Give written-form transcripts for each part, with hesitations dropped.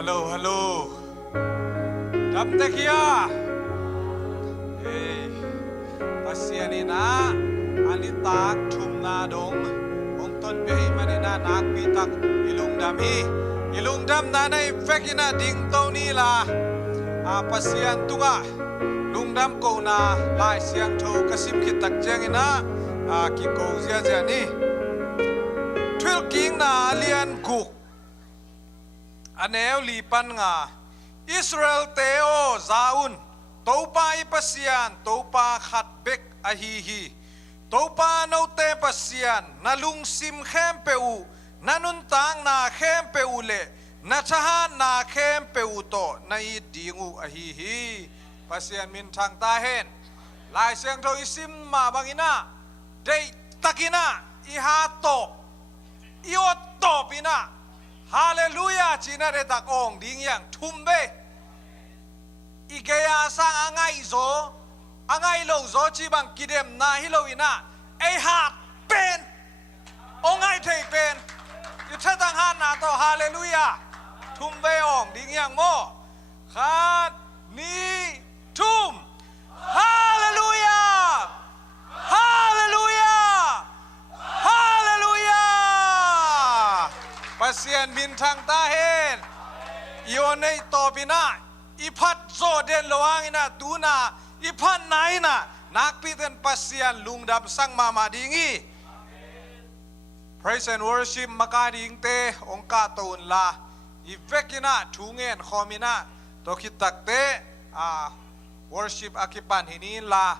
Halo Dam tekia Pasianina Nitak Tumna dong Ong ton behi manina nak pitak ilung dam nanay fekina ding tau ni la pasian tunga lungdam ko na lai siang tho kasim kitak jengina ki ko zia ni twil king na alian guk aneu lipan nga Israel teo zaun topa ipasian topa khatbek ahihi topa no te pasian nalungsim khempeu nanuntang na khempeu le nachahan na khempeu to nai dingu ahihi pasian min thang ta hen lai siang tho isim ma bangina dei takina iha top iot topina hallelujah china re tak ong ding yang thumbe igaya sang angai lo zo chi bang kidem na hiloina ai ha pen ongai thei pen yu chatang han na to hallelujah thumbe ong ding yang mo khat ni thum hallelujah hallelujah hallelujah pasian min thang ta hen ionei topina ipat zo den loangina tuna ipan naina nakpiten pasian lungdam sang mama dingi praise and worship makading te ongka taun la ivekina thungen khomina tokitak te worship akipan hinin la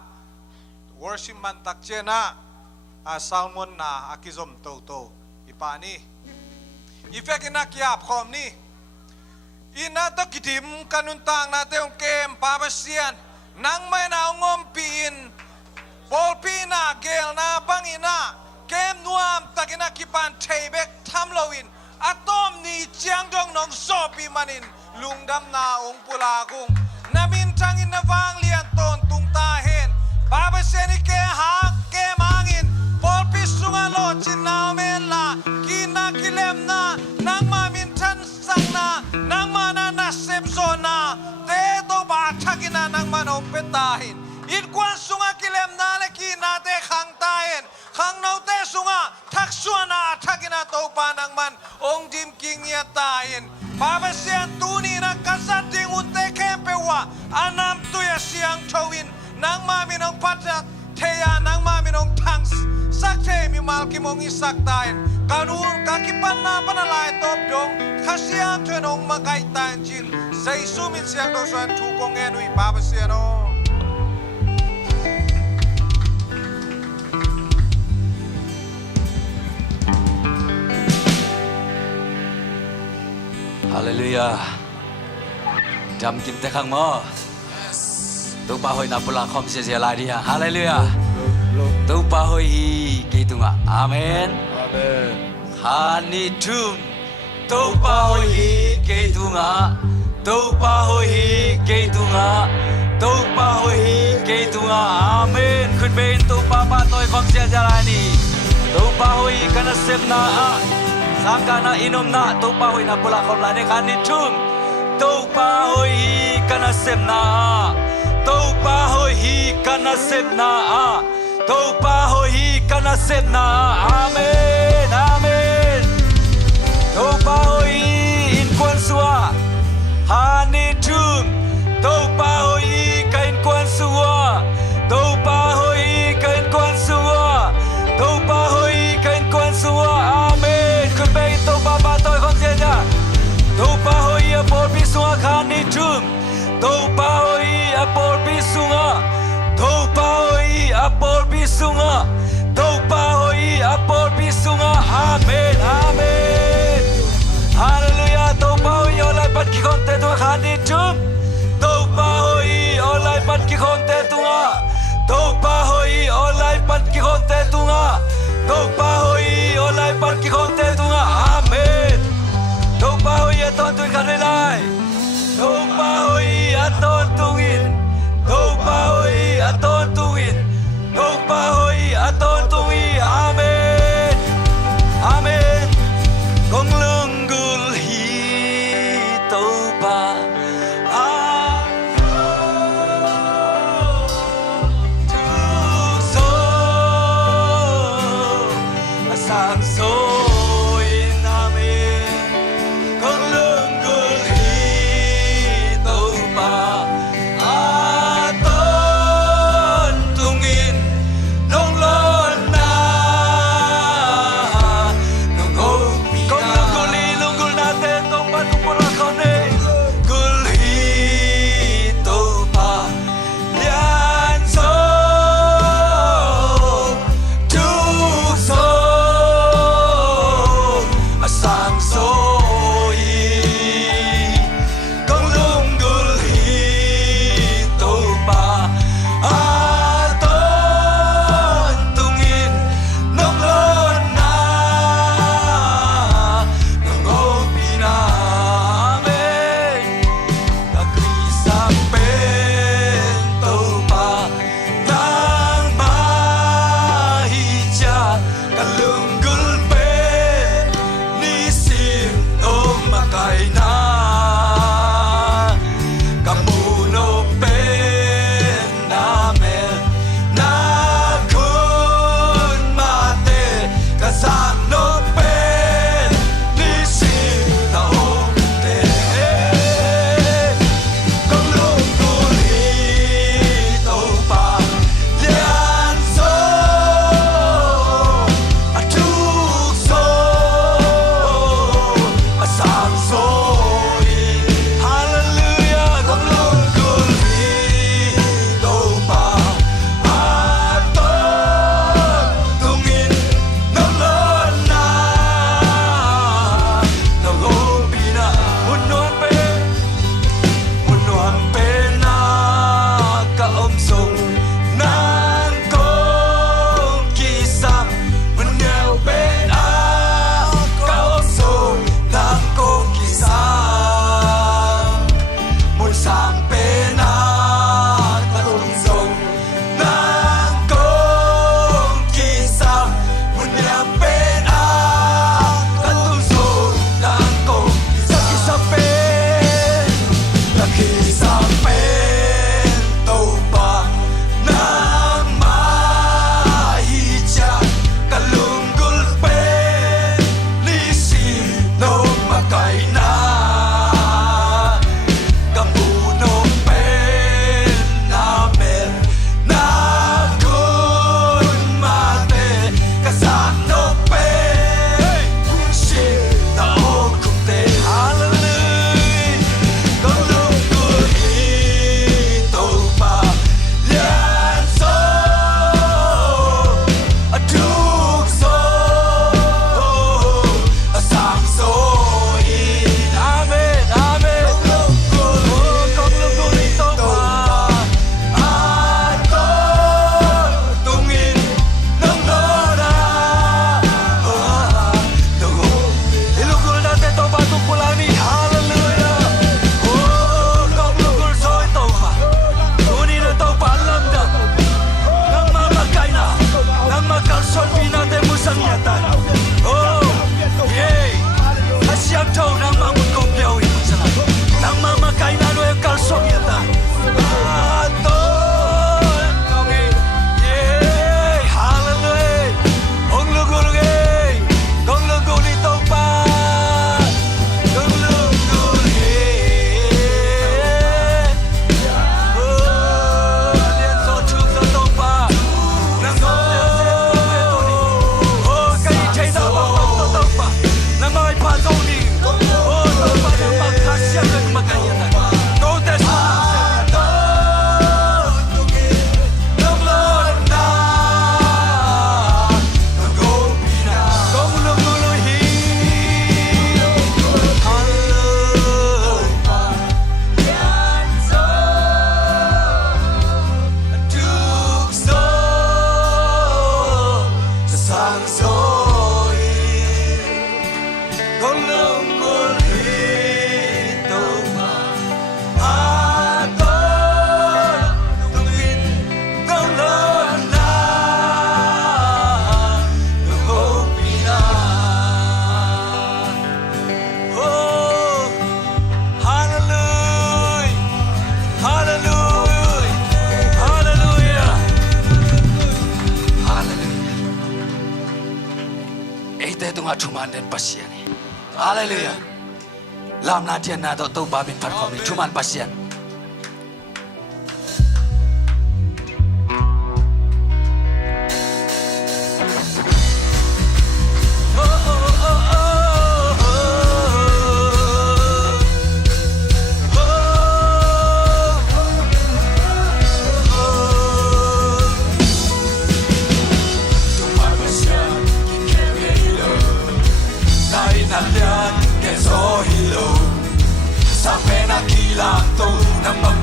worship man takchena salmon na akizom to ipani ivekina kiap khomni ina to kitim kanuntang na te ong kem papasian nang may na ongom piin polpina gel na bangina kem nuam takina kipan teibek tamlowin atom ni chiang dong nong sopi manin lungdam na ong pulakung namin tangin na vang lian ton tung tahen papasian ike hang kem hangin polpis sungalo chinaw men la kina kilem na nang mamin tan sang na nang mana nasib zona teto ba thakina nang manong petahin in kwan sunga kilem na leki na te khang tahen khang nau te sunga thak suana thakina to pa nang man ong dim king ya tahin babasian tuni na kasating unte kempewa anam tu ya siang thowin nang maminong patat theya nang maminong thangs sakhe mi mal ki mong isak tahin kanun kakipan na panalay top dong khasiang thwenong makai tan jil sai sumin siang do swan thu kong enui babasian o Hallelujah. Jam kim te khang mo. Tu pa hoi na pula khom se se la dia. Hallelujah. Tu pa hoi ki tunga. Amen. Amen. Khani thum. Tu pa hoi ki tunga. Tu pa hoi ki tunga. Tu pa hoi ki tunga. Amen. Khun ben tu pa toi khom se se la ni. Tu pa hoi kana sep na Sangkana inom na tupa hoi na pula khom la ne khani thum tupa hoi kana sem na tupa hoi kana sem na tupa hoi kana sem na amen amen tupa hoi in kwan suwa hani thum tupa hoi kain kwan suwa tupa hoi kain kwan suwa tupa hoi kain kwan suwa Bay to baba tôi không dễ nha to pa hoi apol bisua khani chum to pa hoi apol bisua to pa hoi apol bisua to pa hoi apol bisua amen amen hallelujah to pa hoi olai pat ki konte to khani chum to pa hoi olai pat ki konte tunga to pa hoi olai pat ki konte tunga to pa hoi olai pat ki konte tunga amen to pa hoi aton tu kan lai to pa hoi aton tungin to pa hoi aton tungin to pa hoi aton tungi amen amen kong lung gul hi to Tumanen pasien. Haleluya. Lam na tian na to babin pat komi tuman pasien. Nalian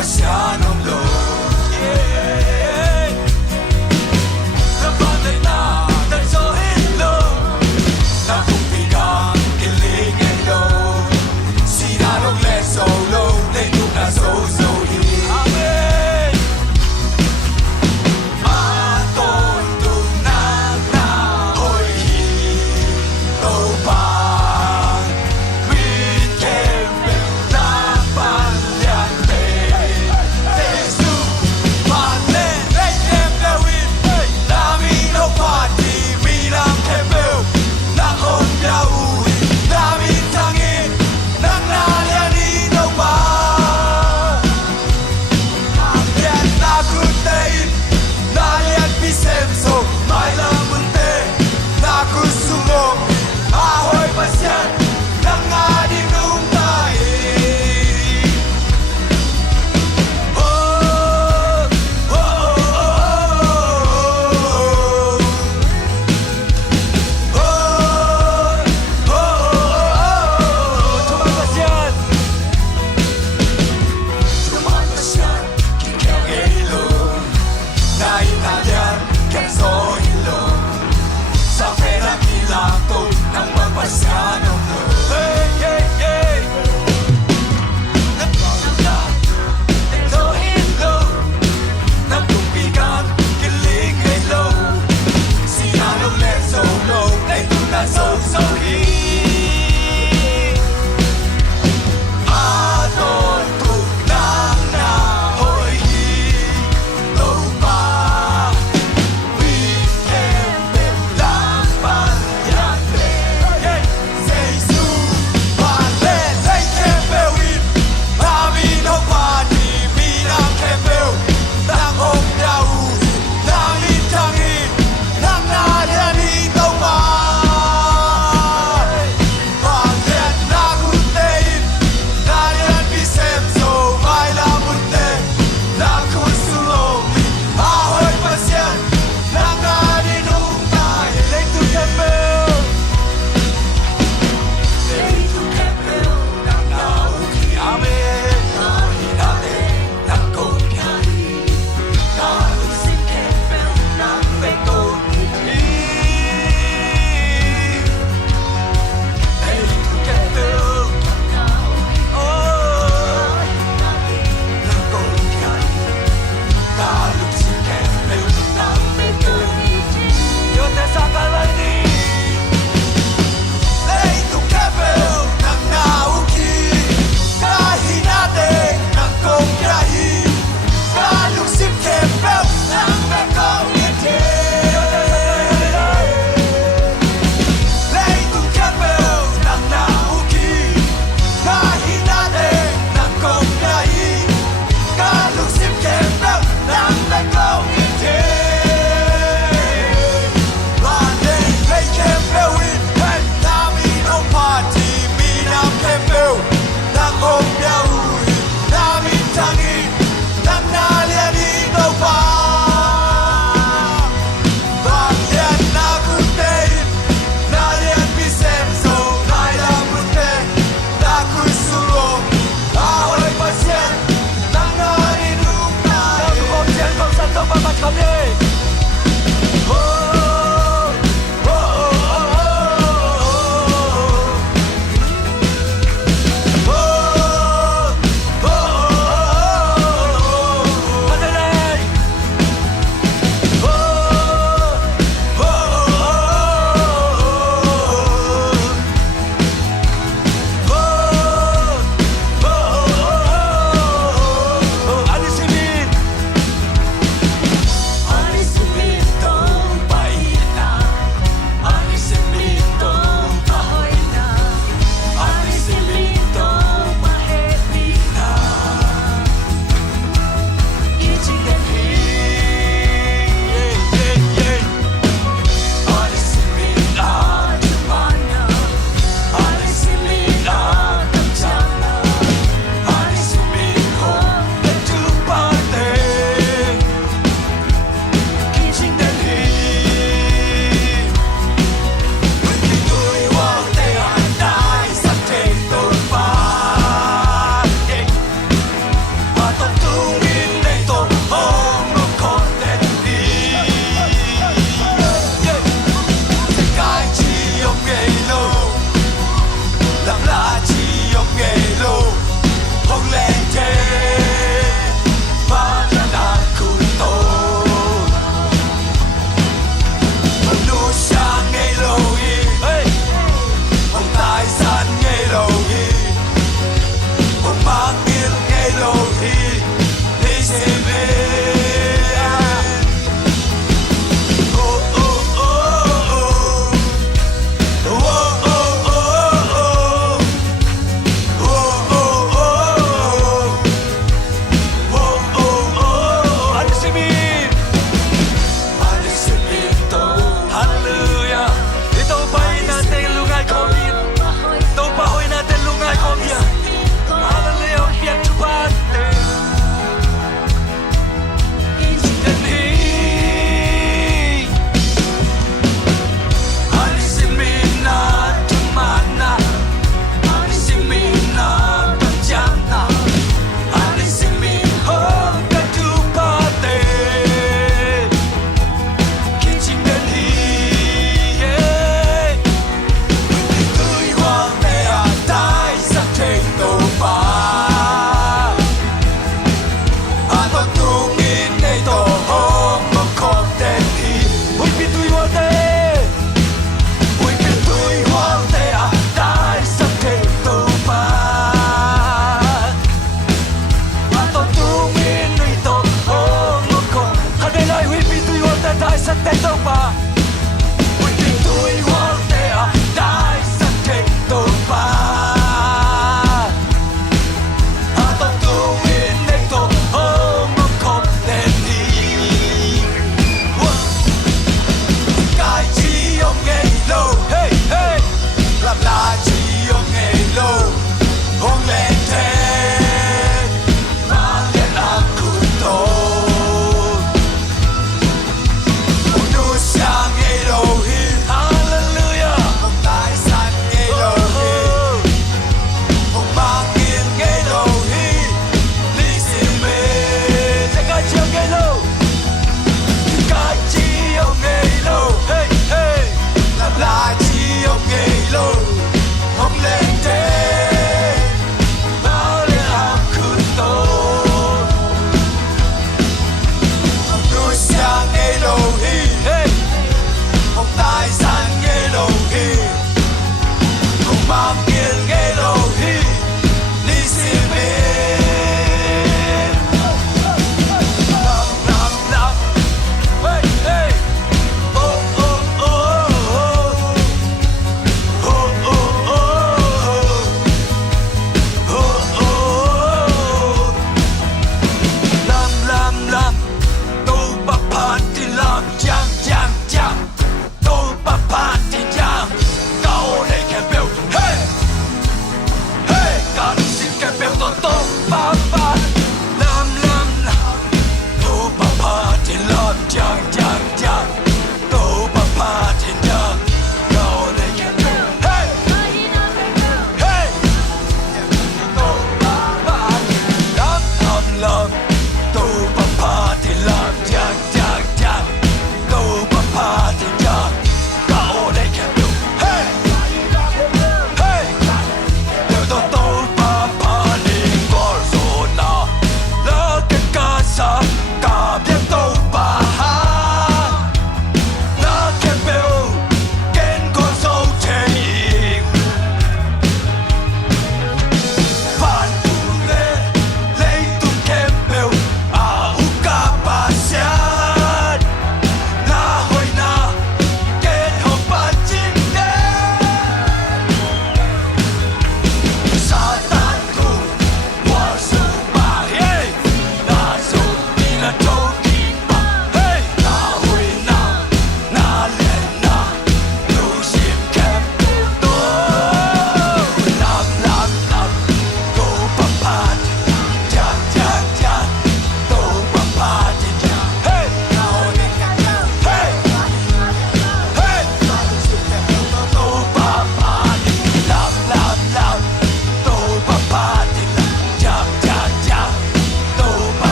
Pasianong lo Dapat na Tansohin lo Nakumpigang Kiling and lo Sinarong leso lo Naitung na so-so-hi Amen Maton tunang na Hoy-hi Topang With Kempel na Panliante Tesu Pan lo hong len te ma la na ku to hong nu sang ngay lo hi hey hong tai san ngay lo hi hong mang il ngay lo hi đi se me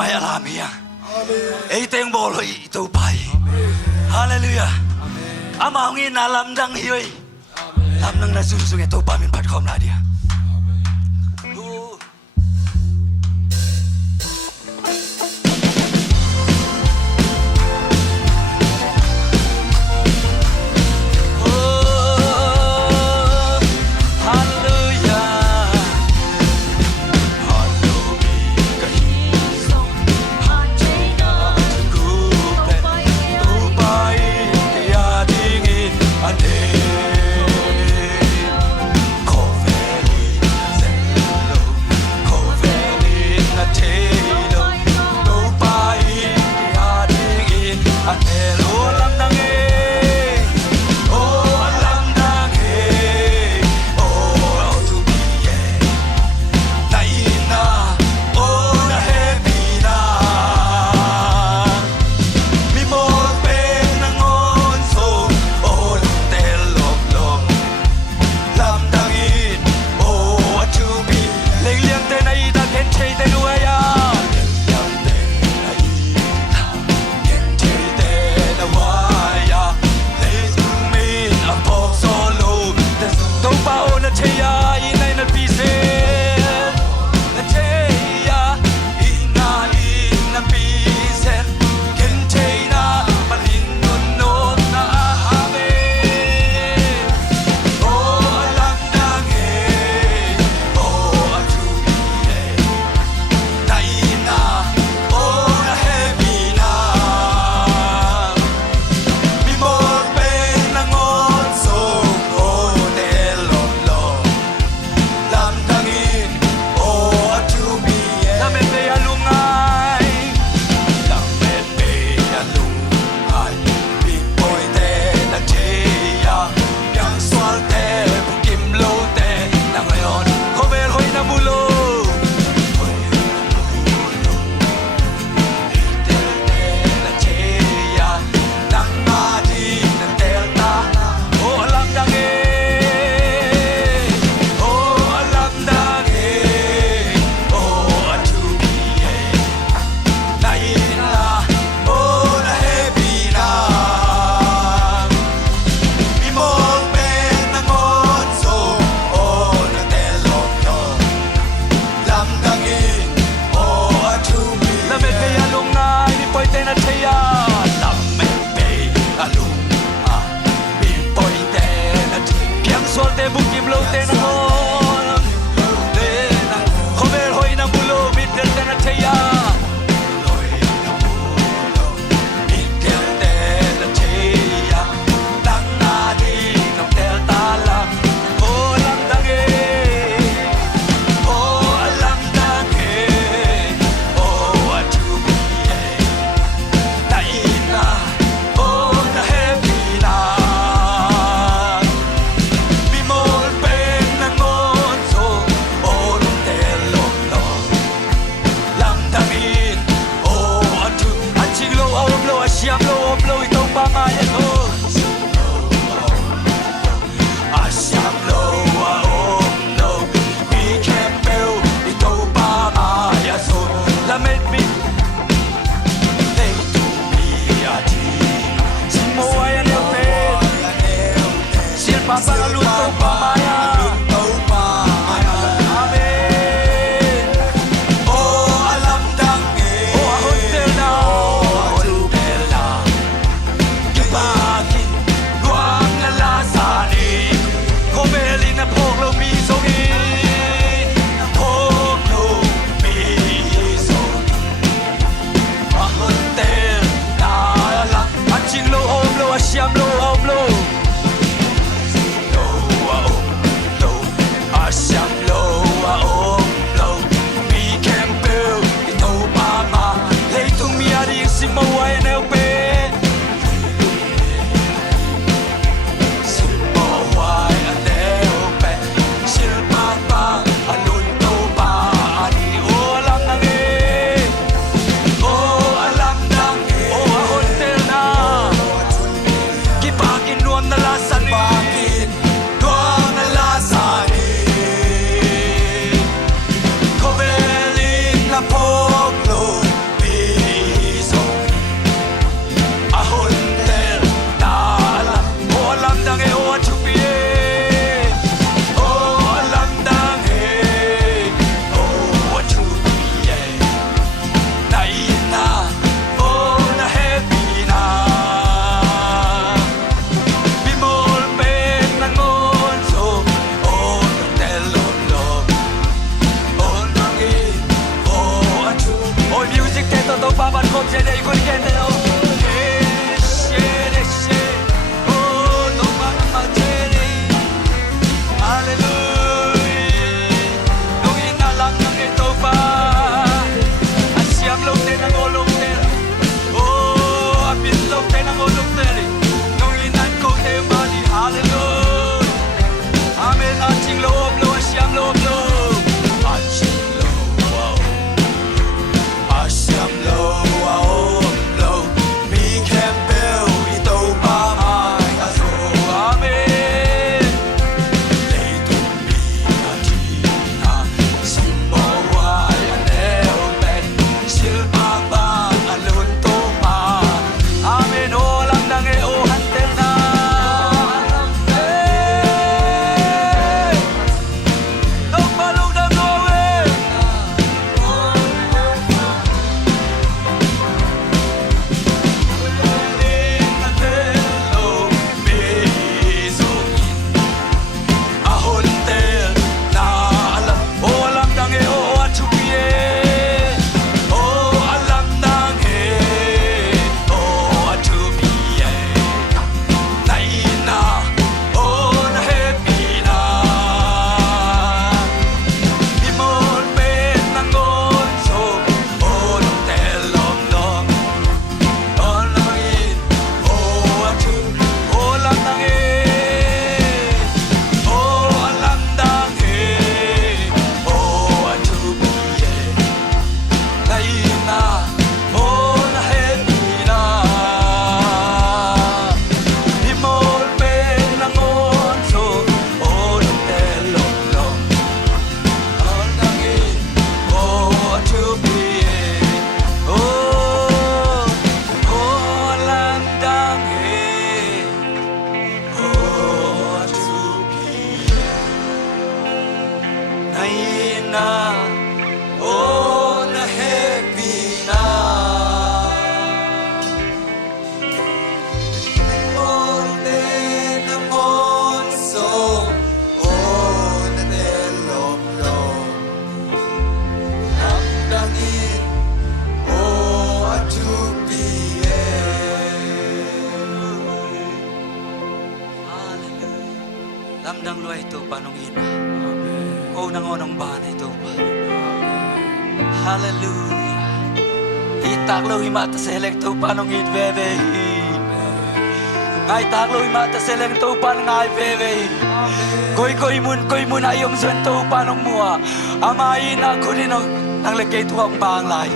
mai alam hiya ei teng bol hoi to pai hallelujah ama ngi na lam dang hioi lam nang na su su nge to pa min phat khom la dia Bimol pen na oh na happy na oh na mon so oh na delom lom dangin oh to be Lamdang luay ito panong ina. O nangonong banay ito pa. Hallelujah. Itaklo himata selek ito panong it bebe. Ngay taklo himata selek ito panong ay bebe. Koy mun ayom zon ito panong mua. Amayin ako rin ang lagay ito ang banglay.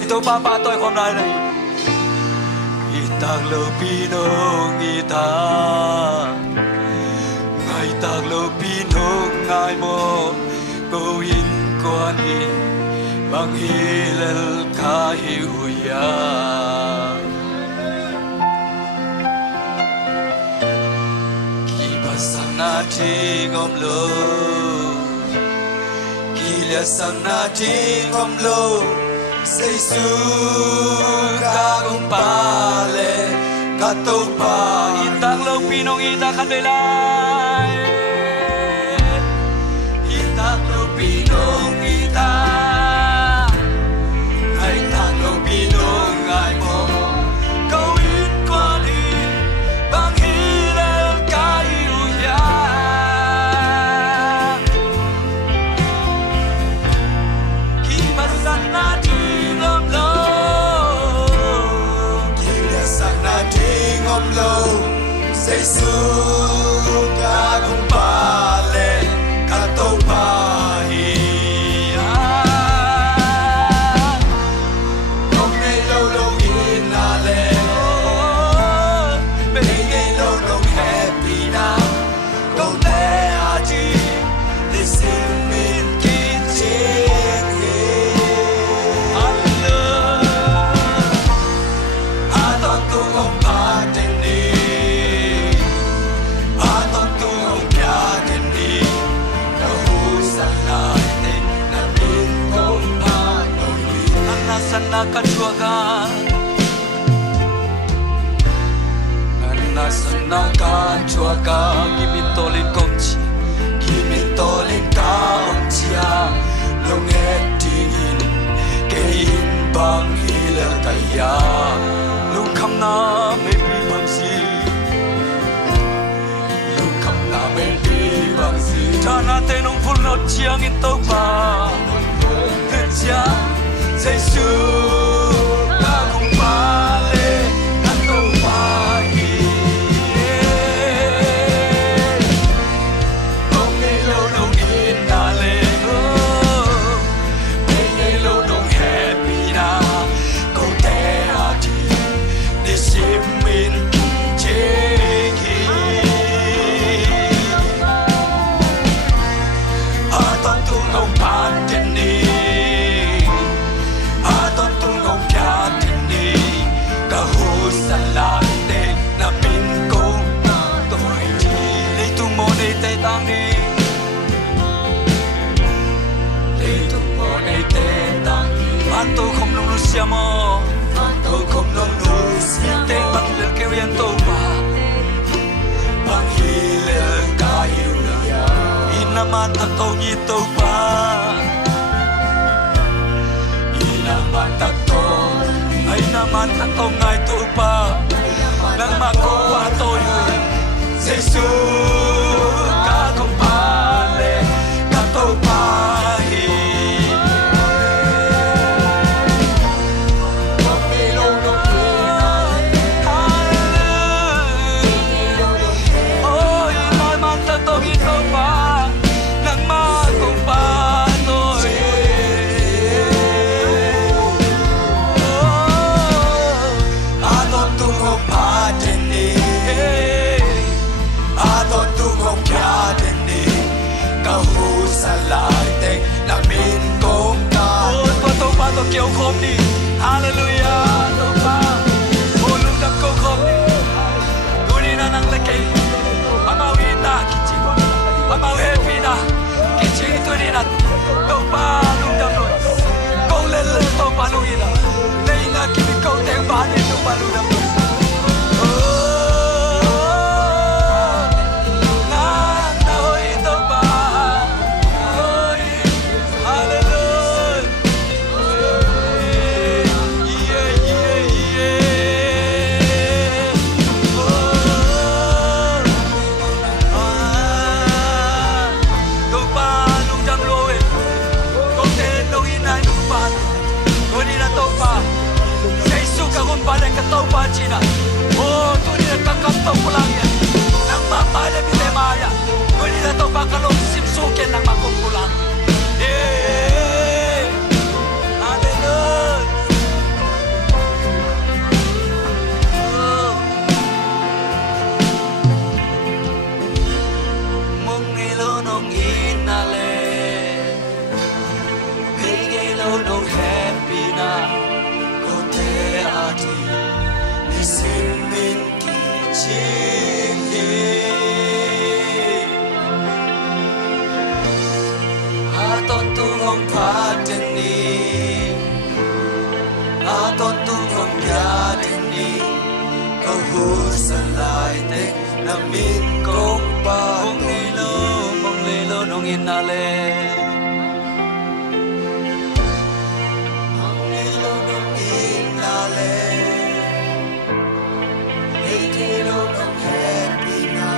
Ito papatoy ko na rin. Itaklo pinong itak. Ngay taklo pinong ngay mo Gawin kuanin Manghilal kahiuya Kibasang nating omlo Kilasang nating omlo Sa isu kagumpale Katopa Itaklo pinong itakadilay Itaklo pinong itak Ay taklo pinong ay mo Gawin ko din Panghilal kahiuya Kibasan natin omlo Kilasan natin omlo Sa isu kagumpale Katopahi Kung may lolong inale May lolong happy na Kung may aji Lisimin kitchen Aton tungong patin ni Aton tungong piatin ni Kahusan natin na bintong panoy Ang nasa nakatsuagan Ang nasa nakatsuagan Gimintolin komchi Gimintolin kaomchiya Lunget tingin Kain bang hilal kaya Lungkam na may bibangsi Lungkam na may bibangsi Tanate nung pulnot siyang ito pa Kecang sa isu Kagumpale Katopahi Kung nilolong inale May nilolong happy na Kung teati Nisimin kinchegi Aton tungong patin ni Aton tungong piatin ni Kahusan late na pinkong Toy di Leitung mo na itetang ni Leitung mo na itetang ni Mato kom nung lusya mo Mato kom nung lusya mo Teng panghilal kayo yan to pa Panghilal kayo Inaman takong ito pa Inaman takong Ay naman takong nga ito pa Nang makuha to'y Sa isu kagumpale Katopahi Oh, inaman takong ito pa Nang makuha to'y Aton tungong patin ni Aton tungong piatin ni Kahusan lating namin kong ka Pato kiyaw kom ni Hallelujah Ito pa Hulundap ko kom ni Guni na nang lagay Amawin na kiching Amaw happy na Kiching ito ni nat China Oh tu ni kakap tau pulang ya Nang mama le bile maya Ko ni tau bakalong simsuken nang makong pulang Hallelujah Mong ilo nong inale Pegelo nong happy na Kote ati Nisimin ki chinghi Aton tungong pateni Aton tungong yadeni Kahusalay te namin kong pa Mong lilo nung inale Mong lilo nung inale Lilo nung happy na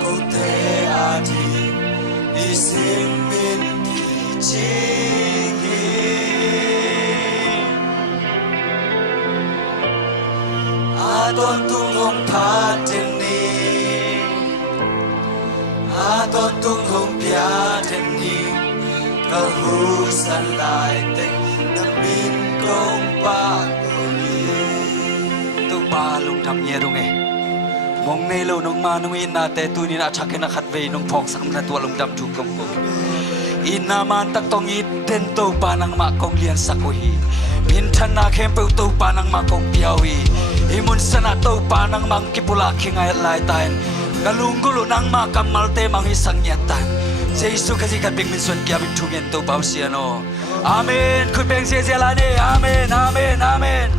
Kote adi Isimin ki chinghi Aton tungong pateni Aton tungong piateni Kahusan lai te Namin kong paguli Tung balong tam nyerong Mong nelo nung manong inate tunin at sakin na katway nung pong sa kamna tuwalong damdugong ko Inaman taktong iten to pa ng makong liyan sa kuhi Pintan na kempew to pa ng makong piyawi Imun sa na to pa ng mangkipulaki ngayat laitayin Galunggulo ng makamalte mang isang nyatan Jesu kasi kabing minsun kaya bitungin to pa siya no Amen Kupeng siya siya lani Amen Amen Amen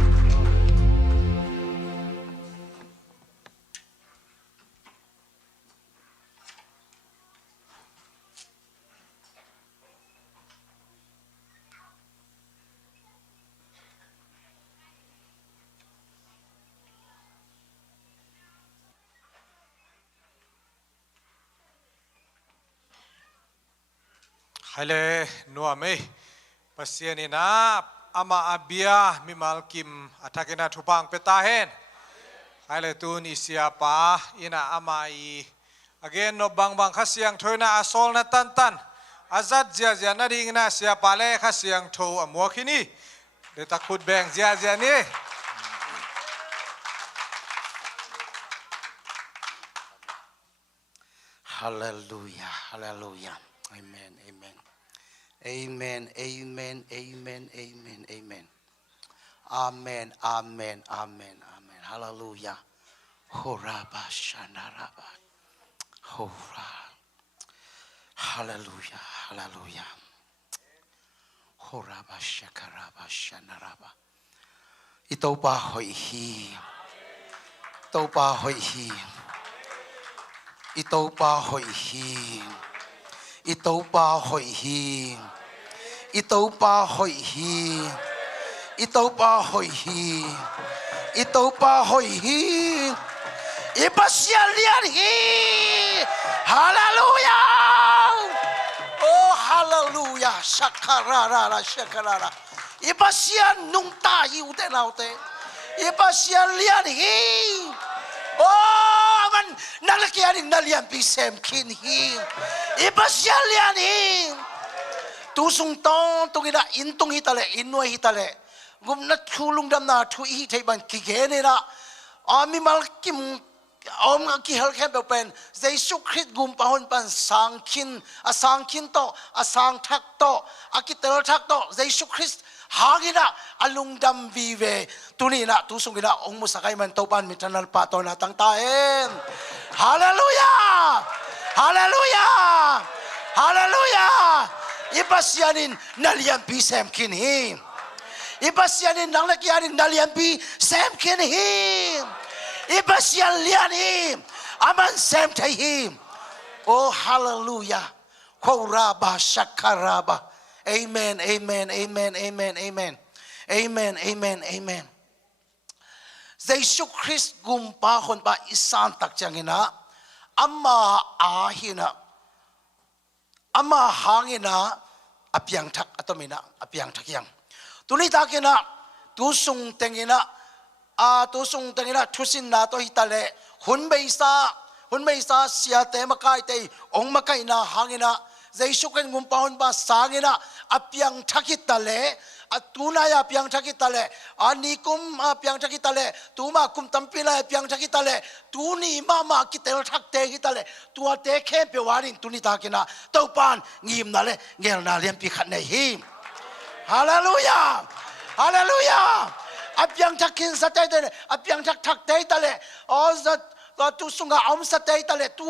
Hale nuame pasiani na ama abia mimalkim atakina tupang petahen hale tun isiapa ina amai again no bang khasiang thoina asol na tantan azat jia jia na ding na siapa le khasiang tho amwakini de takut beng jia jia ni Hallelujah, hallelujah. Amen, amen. Amen, amen, amen, amen, amen. Amen, amen, amen, amen. Hallelujah. Horaba shanaraba. Hora. Hallelujah, hallelujah. Horaba shakaraba shanaraba. Ito pa hoihi. Ito pa hoihi. Ito pa hoihi. Ito pa hoihi. Ito pa hoihi. Ito pa hoihi. Ito pa hoihi. Ipasyalianhi. Hallelujah. Oh hallelujah. Shakarara shakarara. Ipasyan nung tayo tenaute. Ipasyalianhi. Oh aman nalakianing naliampi semkinhi. Ipasyalianhi. Tusung tong tungina intong hitale inway hitale gumna tulung dam na tu hitay ban kigene na ami malkim om kihal kempe pen Jesu Christ gumpahon pan sangkin to asang thak to akitel thak to Jesu Christ hagina alungdam vive tunina tusung ina ong musakay man to pan mitranal pato na tangtaen. Hallelujah. Hallelujah. Hallelujah. Ipasyanin naliampi semkinhi. Ipasyanin nanglakianin naliampi semkinhi. Ipasyalianin aman semtahim. Oh hallelujah. Koraba shakaraba. Amen, amen, amen, amen, amen. Amen, amen, amen. Jesu Christ gumpahon pa isantak tiyangina. Ama ahina. Ama hangina apiang tak atomina apiang takyang. Tunita kina tusung tengina tu sung tengina thusin na to hitale hun beisa sia te makai te ong makai na hangina jaisuken gumpahon ba sangina apyang thakitale atunaya piang thakitale anikum piang thakitale tuma kum tampila piang thakitale tuni mama kitel thakte hitale tua te khe pe warin tuni takina topan ngim nale ngel na lem pi khat nei hi hallelujah hallelujah apiang thakin satai te apiang thak te tale ozatก็ตุสุงาอมสเตยตะเลตั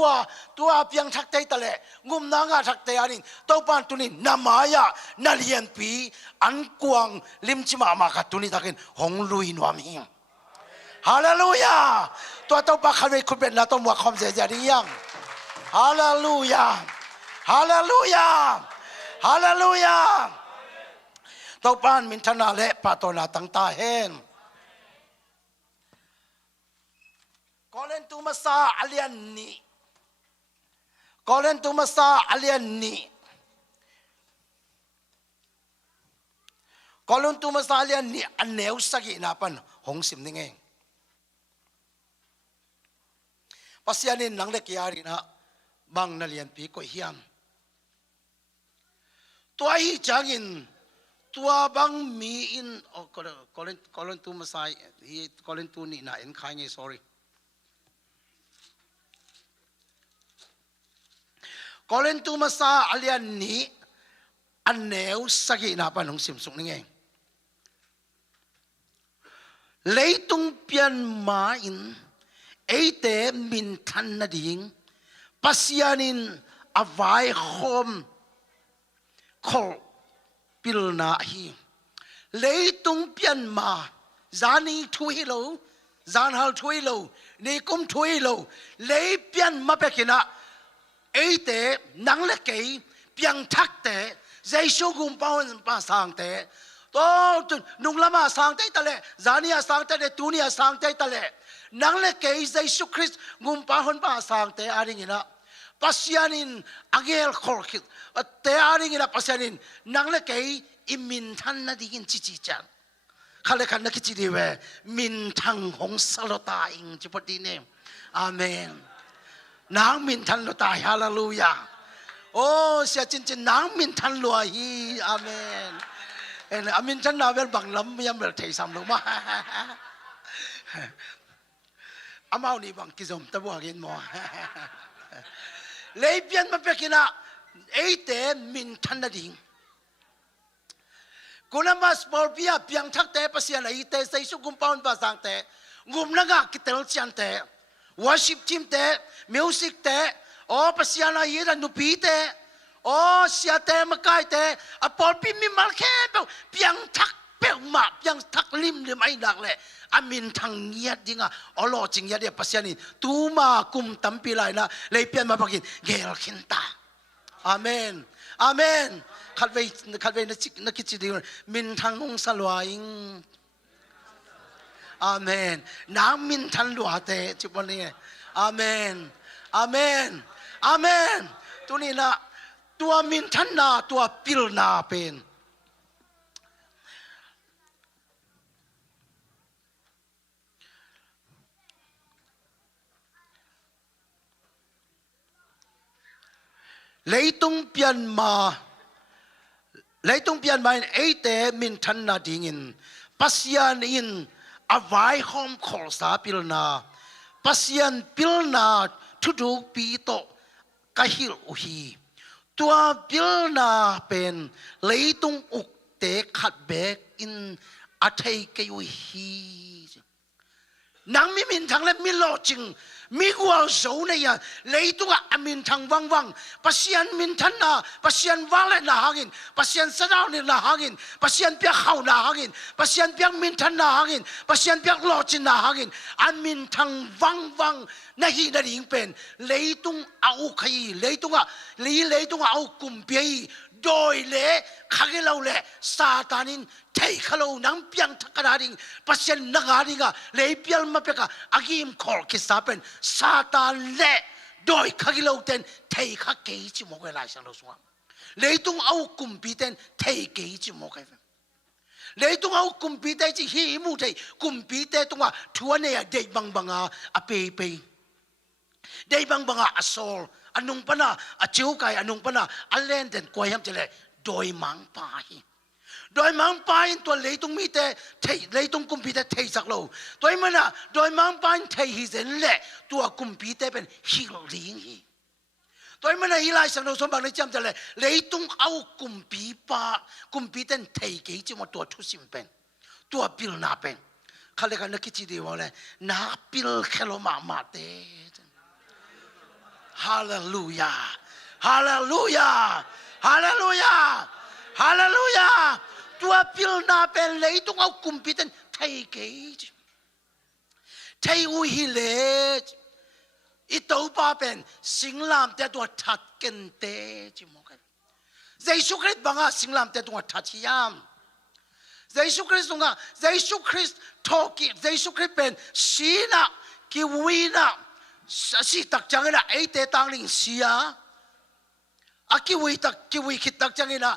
วเพียงทักเตยตะเลงุมนางาทักเตยอารินตัวปานตุนินามายานาเลียนปีอันกวางลิมชิมามากัตุนิตะกินหงลุยนวามิฮาเลลูยาตัวปาคันเวคุณเป็นนาตัวมัวคอมเสียจาริยังฮาเลลูยาฮาเลลูยาฮาเลลูยาตัวปานมินทนาเลปาตนาตั้งตาเฮนKolen tu masa alian ni Kolen tu masa alian ni Kolen tu masa alian ni aneu sagi napan hong sim ningeng Pasianin nang lekiari na bang nalian pi ko hiam Tua hi jangin tua bang mi in Kolen tu masa Kolen tu ni na in Khai nge sorry Kolen tu masa alian ni aneu sagi na panong simsung ningeng leitung pian ma in eite min than na ding pasianin avai khom khol pilna hi leitung pian ma zani thui lo zan hal thui lo ni kum thui lo lei pian ma pekina eite nang le kei piang thak te jaisu gum paun pa sang te to nung lama sang te tale zania sang te tunia sang te tale nang le kei jaisu christ gum paun pa sang te aringina pasianin agel khorkhit te aringina pasianin nang le kei imin than na digin chichi chan khale khan na kichi diwe min thang hong salota ing chipoti ne amen nang min than lo tai hallelujah oh sia chin chin nang min than lo hi amen en amin chan na vel bang lam yam vel thei sam lo ma amau ni bang kizom ta bo gen mo lei pian ma pekina eite min than na ding kunamas bol pia piang thak te pasian eite sei su gum paun pa sang te gum naga kitel chan te worship team te music te o pasiana yira nupi te o sia te makai te apol pi mi mal khe piang thak pe ma piang thak lim ai dak le amin thang yat dinga olo ching ya de pasiani tu ma kum tampi lai na le pian ma bakin gel khinta amen amen khatwei na kichi di min thang ong salwaing amen nang min than lua te chiponi amen amen amen tuni na tua min than na tua pil na pen leitung pian ma eite min than na dingin pasian in avai hom khol sa pilna pasian pilna thudu pi to kahil uhi tua pilna pen leitung ukte khat bek in athei ke uhi nang mi min thang le mi lo ching mi gwal zo ne ya leitung a min thang wang wang pasian min than na pasian wale na hangin pasian sadao ni na hangin pasian pia khau na hangin pasian pia min than na hangin pasian pia lo chin na hangin an min thang wang wang na hi na ring pen leitung au khai leitung a au kum pi doi le khagelo le satanin thei khalo nang piang thakadaring pasian nagaringa le pial mapeka agim khol kisapen satan le doi khagilo ten thei kha ke chi mo lai sang lo suwa leitung au kum pi ten thei ke chi mo kai lấy tung ao cùng bị tê chỉ hi mu thầy cùng bị tê tung à thua này để bằng à pe để bằng à sol anung pana à chiếu cái anung pana anh lên đến quay ham chơi đôi mang paiตัวlấy tung mi tê thầy lấy tung cùng bị tê thầy sắc lâu đôi mà na đôi mang pai thầy hi dân lệตัวcùng bị tê bên hi liêng hi đôi mà na hi lại sang đâu xong bằng lấy chăm chơi lấy tung ao cùng bị tên thầy cái chứ màตัวthu sim bênตัวพิลนาเป็นเขาเรียกกันนักกิจดีว่าเลยนักพิลแค่เรามาเตฮาเลลูยาฮาเลลูยาฮาเลลูยาฮาเลลูยาตัวพิลนาเป็นเลยต้องเอากุมพิเป็นไทยเกจไทยอุฮิเลจอีตัวป้าเป็นสิงลามแต่ตัวทัดกันเตจิมกันเยซูคริสต์บังอาสิงลามแต่ตัวทัดยามเยซูคริสต์งาเยซูคริสต์ทอกิเยซูคริสต์เป็นสีนะกิวีนะสีตักจังนะไอเตตังลิงสีอะอากิวีคิดตักจังนะ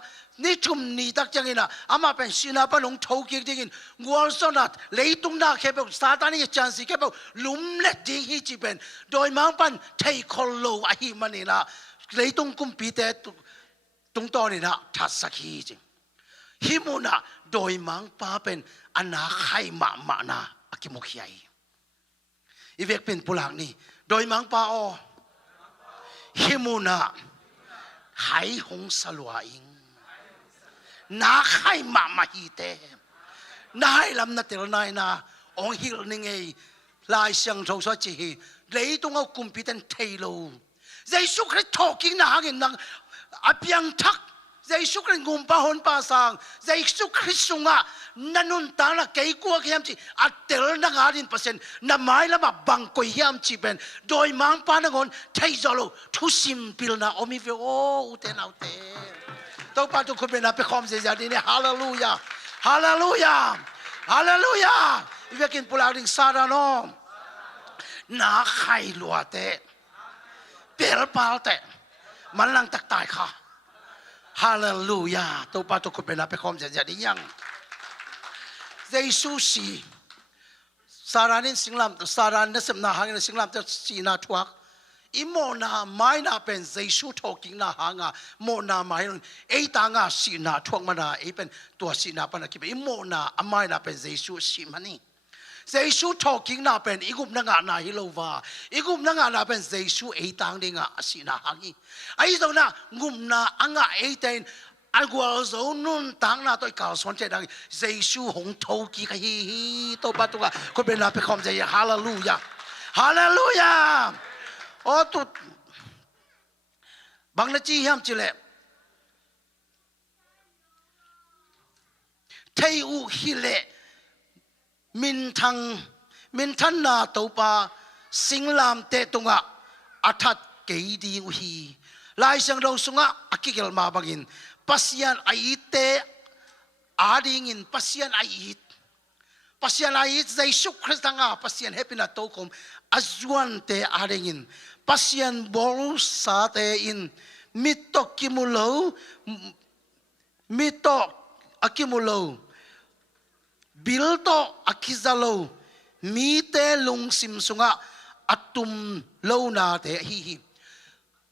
นี่ทุ่มนี่ตักจังนะอามาเป็นสีนะปนงทอกิจริงงัวสนัดเลยตุงนาแค่แบบซาตานี่จันสิแค่แบบลุมเล็ดดีฮิจิเป็นโดยมังปันไทยคนโลอาฮิมันนี่นะเลยตุงกุมปีเตตุงตอนนี่นะทัดสักฮิจิฮิมุนะโดยมังป้าเป็นอนาไขมานาอากิมุขยัยอีเวกเป็นปุลังนี่โดยมังป้าอ๋อฮิมุนะไขหงสลวอิงนาไขมาฮีเตนาให้ลำนัดเตลนายนาองฮิลนิงเอลายเสียงโทสจีเลยต้องเอากุมพิเตนเทโลเยซูคริสต์ทอกิงนาหินนังอภิยังทักเยซูคริสต์งุมปะฮอนปะสังเยซูคริสต์สุงะนันนุนตาละเกยกัวเขียมจีอัตเตลนังอาดินเปอร์เซ็นต์นำไม้ละมาบังกุยเขียมจีเป็นโดยมังปานังอนไทยจอลทุสิมพิลนาอมิเฟโออุเตนเอาเตตัวป้าทุกคนเป็นนับไปคอมเสียดีเนี่ยฮาเลลูยาฮาเลลูยาฮาเลลูยาอีเวกินปุลาดิงซาดานอมนาไข่ลัวเตเปลปาลเตมันลังตักตายค่ะฮาเลลูยาตัวป้าทุกคนเป็นนับไปคอมเสียดียังเยซูสีสารานินสิงลามสารานิสมนาหางในสิงลามจะสีนาทวักอิโมนาไม่น่าเป็นเยซูทอกิงนาหางาโมนาไม่ไอ้ตางาสีนาทวงมานาไอ้เป็นตัวสีนาปนักกิบอิโมนาไม่น่าเป็นเยซูสีมันนี่เยซูทอกิงนาเป็นอีกุมนางานาฮิโลวาอีกุมนางานาเป็นเยซูไอ้ตางเดงาสีนาหางีไอ้ตรงนั้นงุมนาอ่างาไอ้เตนอัลกัวโซนุนต่างนาตัวเก่าสอนใจดังเยซูหงทอกิกะฮีตัวปัตตุกะคนเป็นนาไปคอมใจฮาเลลูยาฮาเลลูยาโอ้ตุบางนาจีห้ามจิเลเทอุฮิเลมินทันนาตัวปาสิงลามเตตุงะอัฐเกยดีอุฮีลายสังเราสุงะอากิเกลมาบังอินปัสยันไอเตอาดิงินปัสยันไอเยซูคริสต์งะปัสยันเฮปินาโตคมอาจวนเตอาดิงินปัสยันบอลสาเตอินมิโตกิมุโลมิโตอากิมุโลบิลโตอากิซาโลมีเตลุงซิมสุงะอัตุมโลนาเตฮี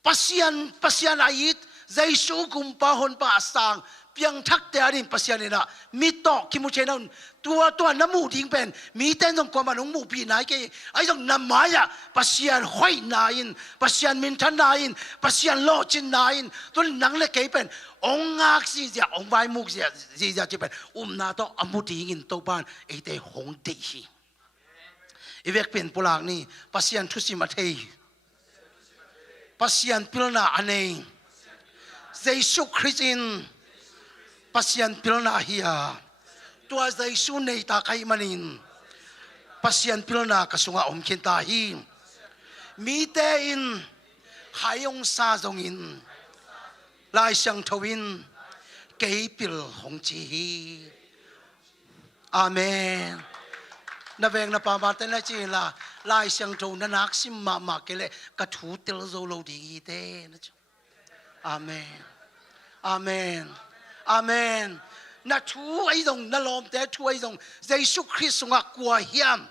ปัสยันอายิตเยซูกุมปะฮอนปะสังเพียงทักเตอาดินปัสยันนี่นะมิโตกิมุเชนันตัวน้ำมูดิ้งเป็นมีแต่ต้องกว่ามันมูปีนายเกยไอ้ต้องนำมาอ่ะปัสยันห้อยนายนปัสยันมินทันนายนปัสยันโลจินนายนตัวนังเล็กเกยเป็นองค์สิจะองค์ใบมุกสิจะเป็นนาโตอมุดิ้งตัวบ้านไอ้เตหงดีอีเวกเป็นปุลางนี่ปัสยันทุสิมาเทปัสยันพิลนาอันเองเยซูคริสต์ปัสยันพิลนาเฮียตัวเยซูในตาไคมันินปัสยันพิลนากระสุงอมขินตาฮีมีเตอินหายองซาจงอินลายช่างทวินเกยปิลหงจีอาเมนนาเวงนาปามาเตนจีลาลายช่างทวนักซิมมาเกเลกระถูเตลโซโลดีเตนะจ๊ะอาเมนอาเมนอาเมน na thu ai dong na lom te thu ai dong Giêsu Christ nga kwa hiam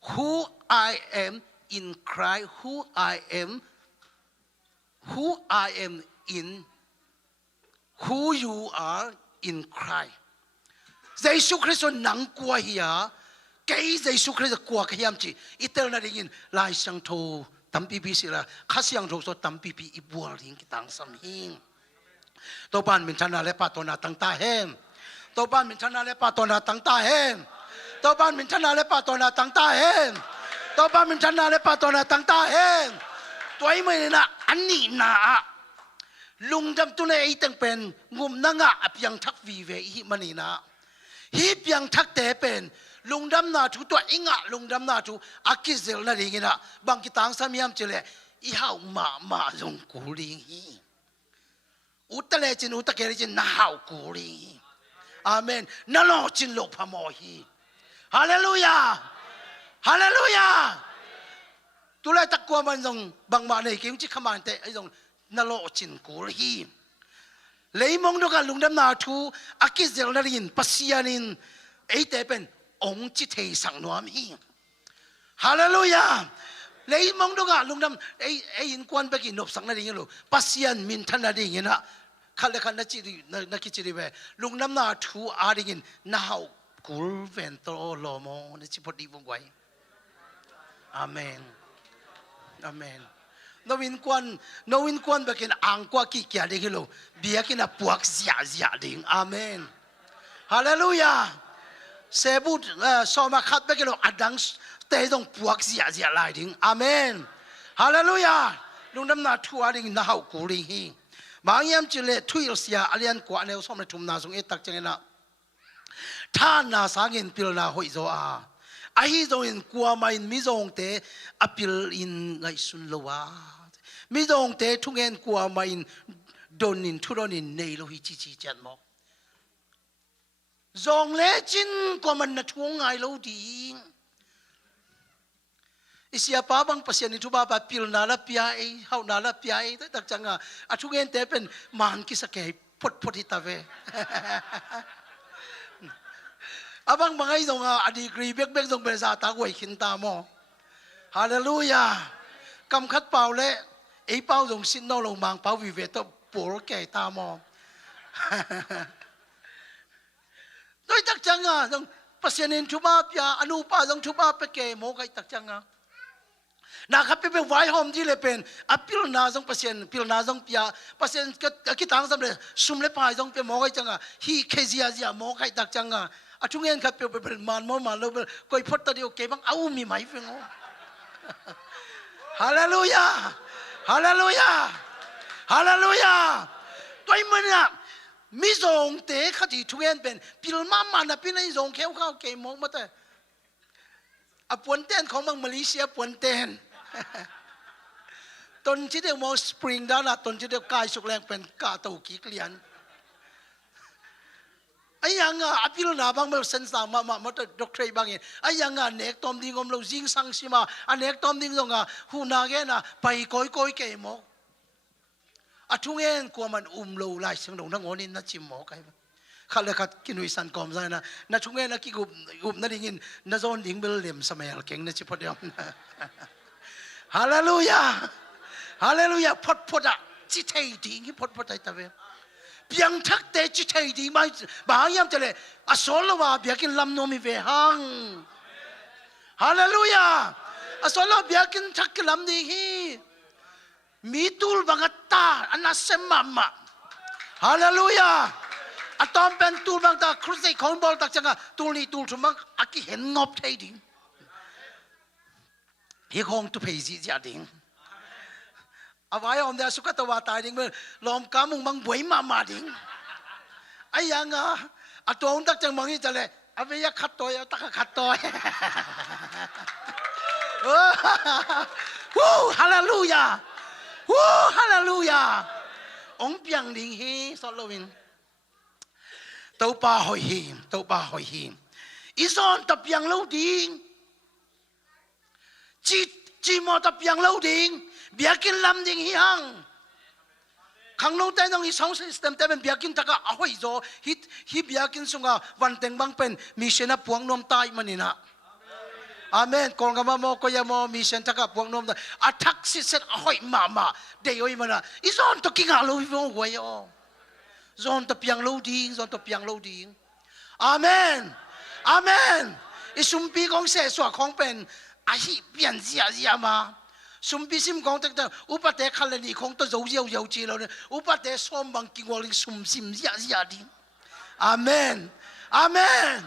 who I am in Christ who I am in who you are in Christ Giêsu Christ nang kwa hiya cái Giêsu Christ qua cái hiểm chỉ ít tờ là đình lại sang thô tắm pi pi xí là khát sang thô so tắm pi pi ít bùa đình cái tăng sam hiên tàu ban mình chăn là lẽ patona tăng ta hem tàu ban mình chăn là lẽ patona tăng ta hem tàu ban mình chăn là lẽ patona tăng ta hem tàu ban mình chăn là lẽ patona tăng ta hem tuổi mình là anh nị na lung đâm tu này tăng pen ngum nanga áp yang thắc vì về hi mani na hi yang thắc tế pen lung đâm na chú tuổi inga lung đâm na chú akizel na ringi na bang kitang samiam chile ihau ma zong kuling hi utale chin utakere chin na hau kuling amen na lo chin lo phamo hi hallelujah hallelujah tu lai tak kwa man zong bang ma nei kim chi khaman te ai zong na lo chin kul hi leimong do ka lung đâm na chú akizel na rin pasianin ei te pen ông chỉ thấy sang noam hi, hallelujah. Lấy mong đâu cả lung đâm, ấy in quan bác in nộp sang này đi rồi, pasian min thân này đi na, khăn na chỉ na chỉ đi về, lung đâm na thu à đi nào cul vento lo mo, na chỉ bắt đi vòng quay, amen, amen. Nó in quan bác in ang qua kỳ kia đi rồi, biakpiakna puak zia đi, amen, hallelujah. Sẽ bút so mà khát bây giờ adang tế dòng buộc dịa lại đình amen hallelujah lúc năm nào thua đình na hậu cố đình hi mà anh em chỉ lệ thui xia alien quả nếu so mà thùng na dùng ít tắc chẳng na tha na sáng in pil na hội zo à ai zo in qua mà in mi zong tế apil in ngay sun lo à mi zong tế thung en qua mà in don in thu don in nei lo hi chi chén mo dòng lẽ chín của mình là thuông ai lâu đi, isia pa bang pasien itu ba pil na la pia ai hau na la pia ai tak changa athung en te pen man ki sake pot hita ve abang bangai dong adi gri bek dong be za ta goi khin ta mo hallelujah kam khat pau le ei pau dong sin no lo mang pau vi ve to por ke ta mo tôi tak changa dong pasienin thuba pia anu pa dong thuba pe ke mo kai tak changa na khapi pe vai hom ji le pen apil na dong pasien pil na dong pia pasien ki tang sam le sum le pai dong pe mo kai changa hi khezia mo kai tak changa athungen khap pe man lo koi phot ta dio ke bang au mi mai fe ngo hallelujah hallelujah hallelujah tôi mình à mi zong te khát thì thu en ben pil ma na pin ai zong khéo khao ke mo ma te a puan tenของ bang Malaysia puan ten ตนที่เดียวมอสปริงด้านน่ะตนที่เดียวกายสุกแรงเป็นกาตูกีเกลียนไอ้ยังอ่ะอภิรนาบางเมื่อเส้นสามมาตดอกเทรบางอย่างไอ้ยังอ่ะเนกตอมดิ้งอมเราจิงสังสิมาอันเนกตอมดิ้งตรงอ่ะหูนาแกน่ะไปก้อยเกมอกอาทุ่งเอ็นกลัวมันเราไล่เสียงดงทั้งหัวนี่น่าจิมหมอไก่ข้าเลยขัดกินวิสันกอมใช่นะน่าทุ่งเอ็นน่ากี่กุบน่าดิ้งน่าโซนดิ้งเบลเลียมสมัยเก่งน่าจิพอดีฮาเลลูยาฮาเลลูยาพอดอ่ะจิตใจดีงี้พอดไอ้ตาเวเพียงทักแต่จิตใจดีไม่บางอย่างจะเลยอสโลวาเบียกินลำโนมีเวหังฮาเลลูยาอสโลเบียกินทักลำดีฮีมีตูลบังตาอันนั้นเสมมาฮาเลลูยาอะตอมเป็นตูลบังตาครุฑไอ้ของบอลตักจังอ่ะตูลนี่ตูลสมังอากิเห็นงบไทยดิ้งเฮียคงตุเพยจีจ่าดิ้งเอาไว้อมเดียสุขตัวตายดิ้งเมื่อลอมกามุงบังบวยมาดิ้งไอ้ยังอ่ะอะตัวองตักจังมังนี่จะเลยเอาไปยักขัดตัวตักขัดตัวฮู้ฮาเลลูยาฮู้ฮาเลลูยาองเปียงดิ้งฮีสโลวินเต้าป่าหอยหิมอีซอนตะเปียงเล่าดิ้งจีมอตะเปียงเล่าดิ้งเบียกินลำดิ้งฮีฮัง ข้างโน้นแต่ต้องอีสองสิสเต็มแต่เป็นเบียกินตะกะอ้อยโจฮิเบียกินสุงาวันเต็งบังเป็นมีเชนะพวงนมตายมันนี่นะอาเมนกองกำมะโมก็ยามอมีเชนตะกะพวงนมตายอัทักสิเซตอ้อยมาเดี๋ยวมันนะอีซอนตะกิงาลูวิวหวยอ๋อซอนตะเปียงลูดิ้งซอนตะเปียงลูดิ้งอาเมนอาเมนอีสุมปีของเสสวะของเป็นอาฮิเปลี่ยนเสียมาสุมพิซิมของแต่อุปเตะขันเลนีของตัวเจ้าจีเราเนี่ยอุปเตะสมบังกิงวลิงสุมซิมเสียดิอาเมนอาเมน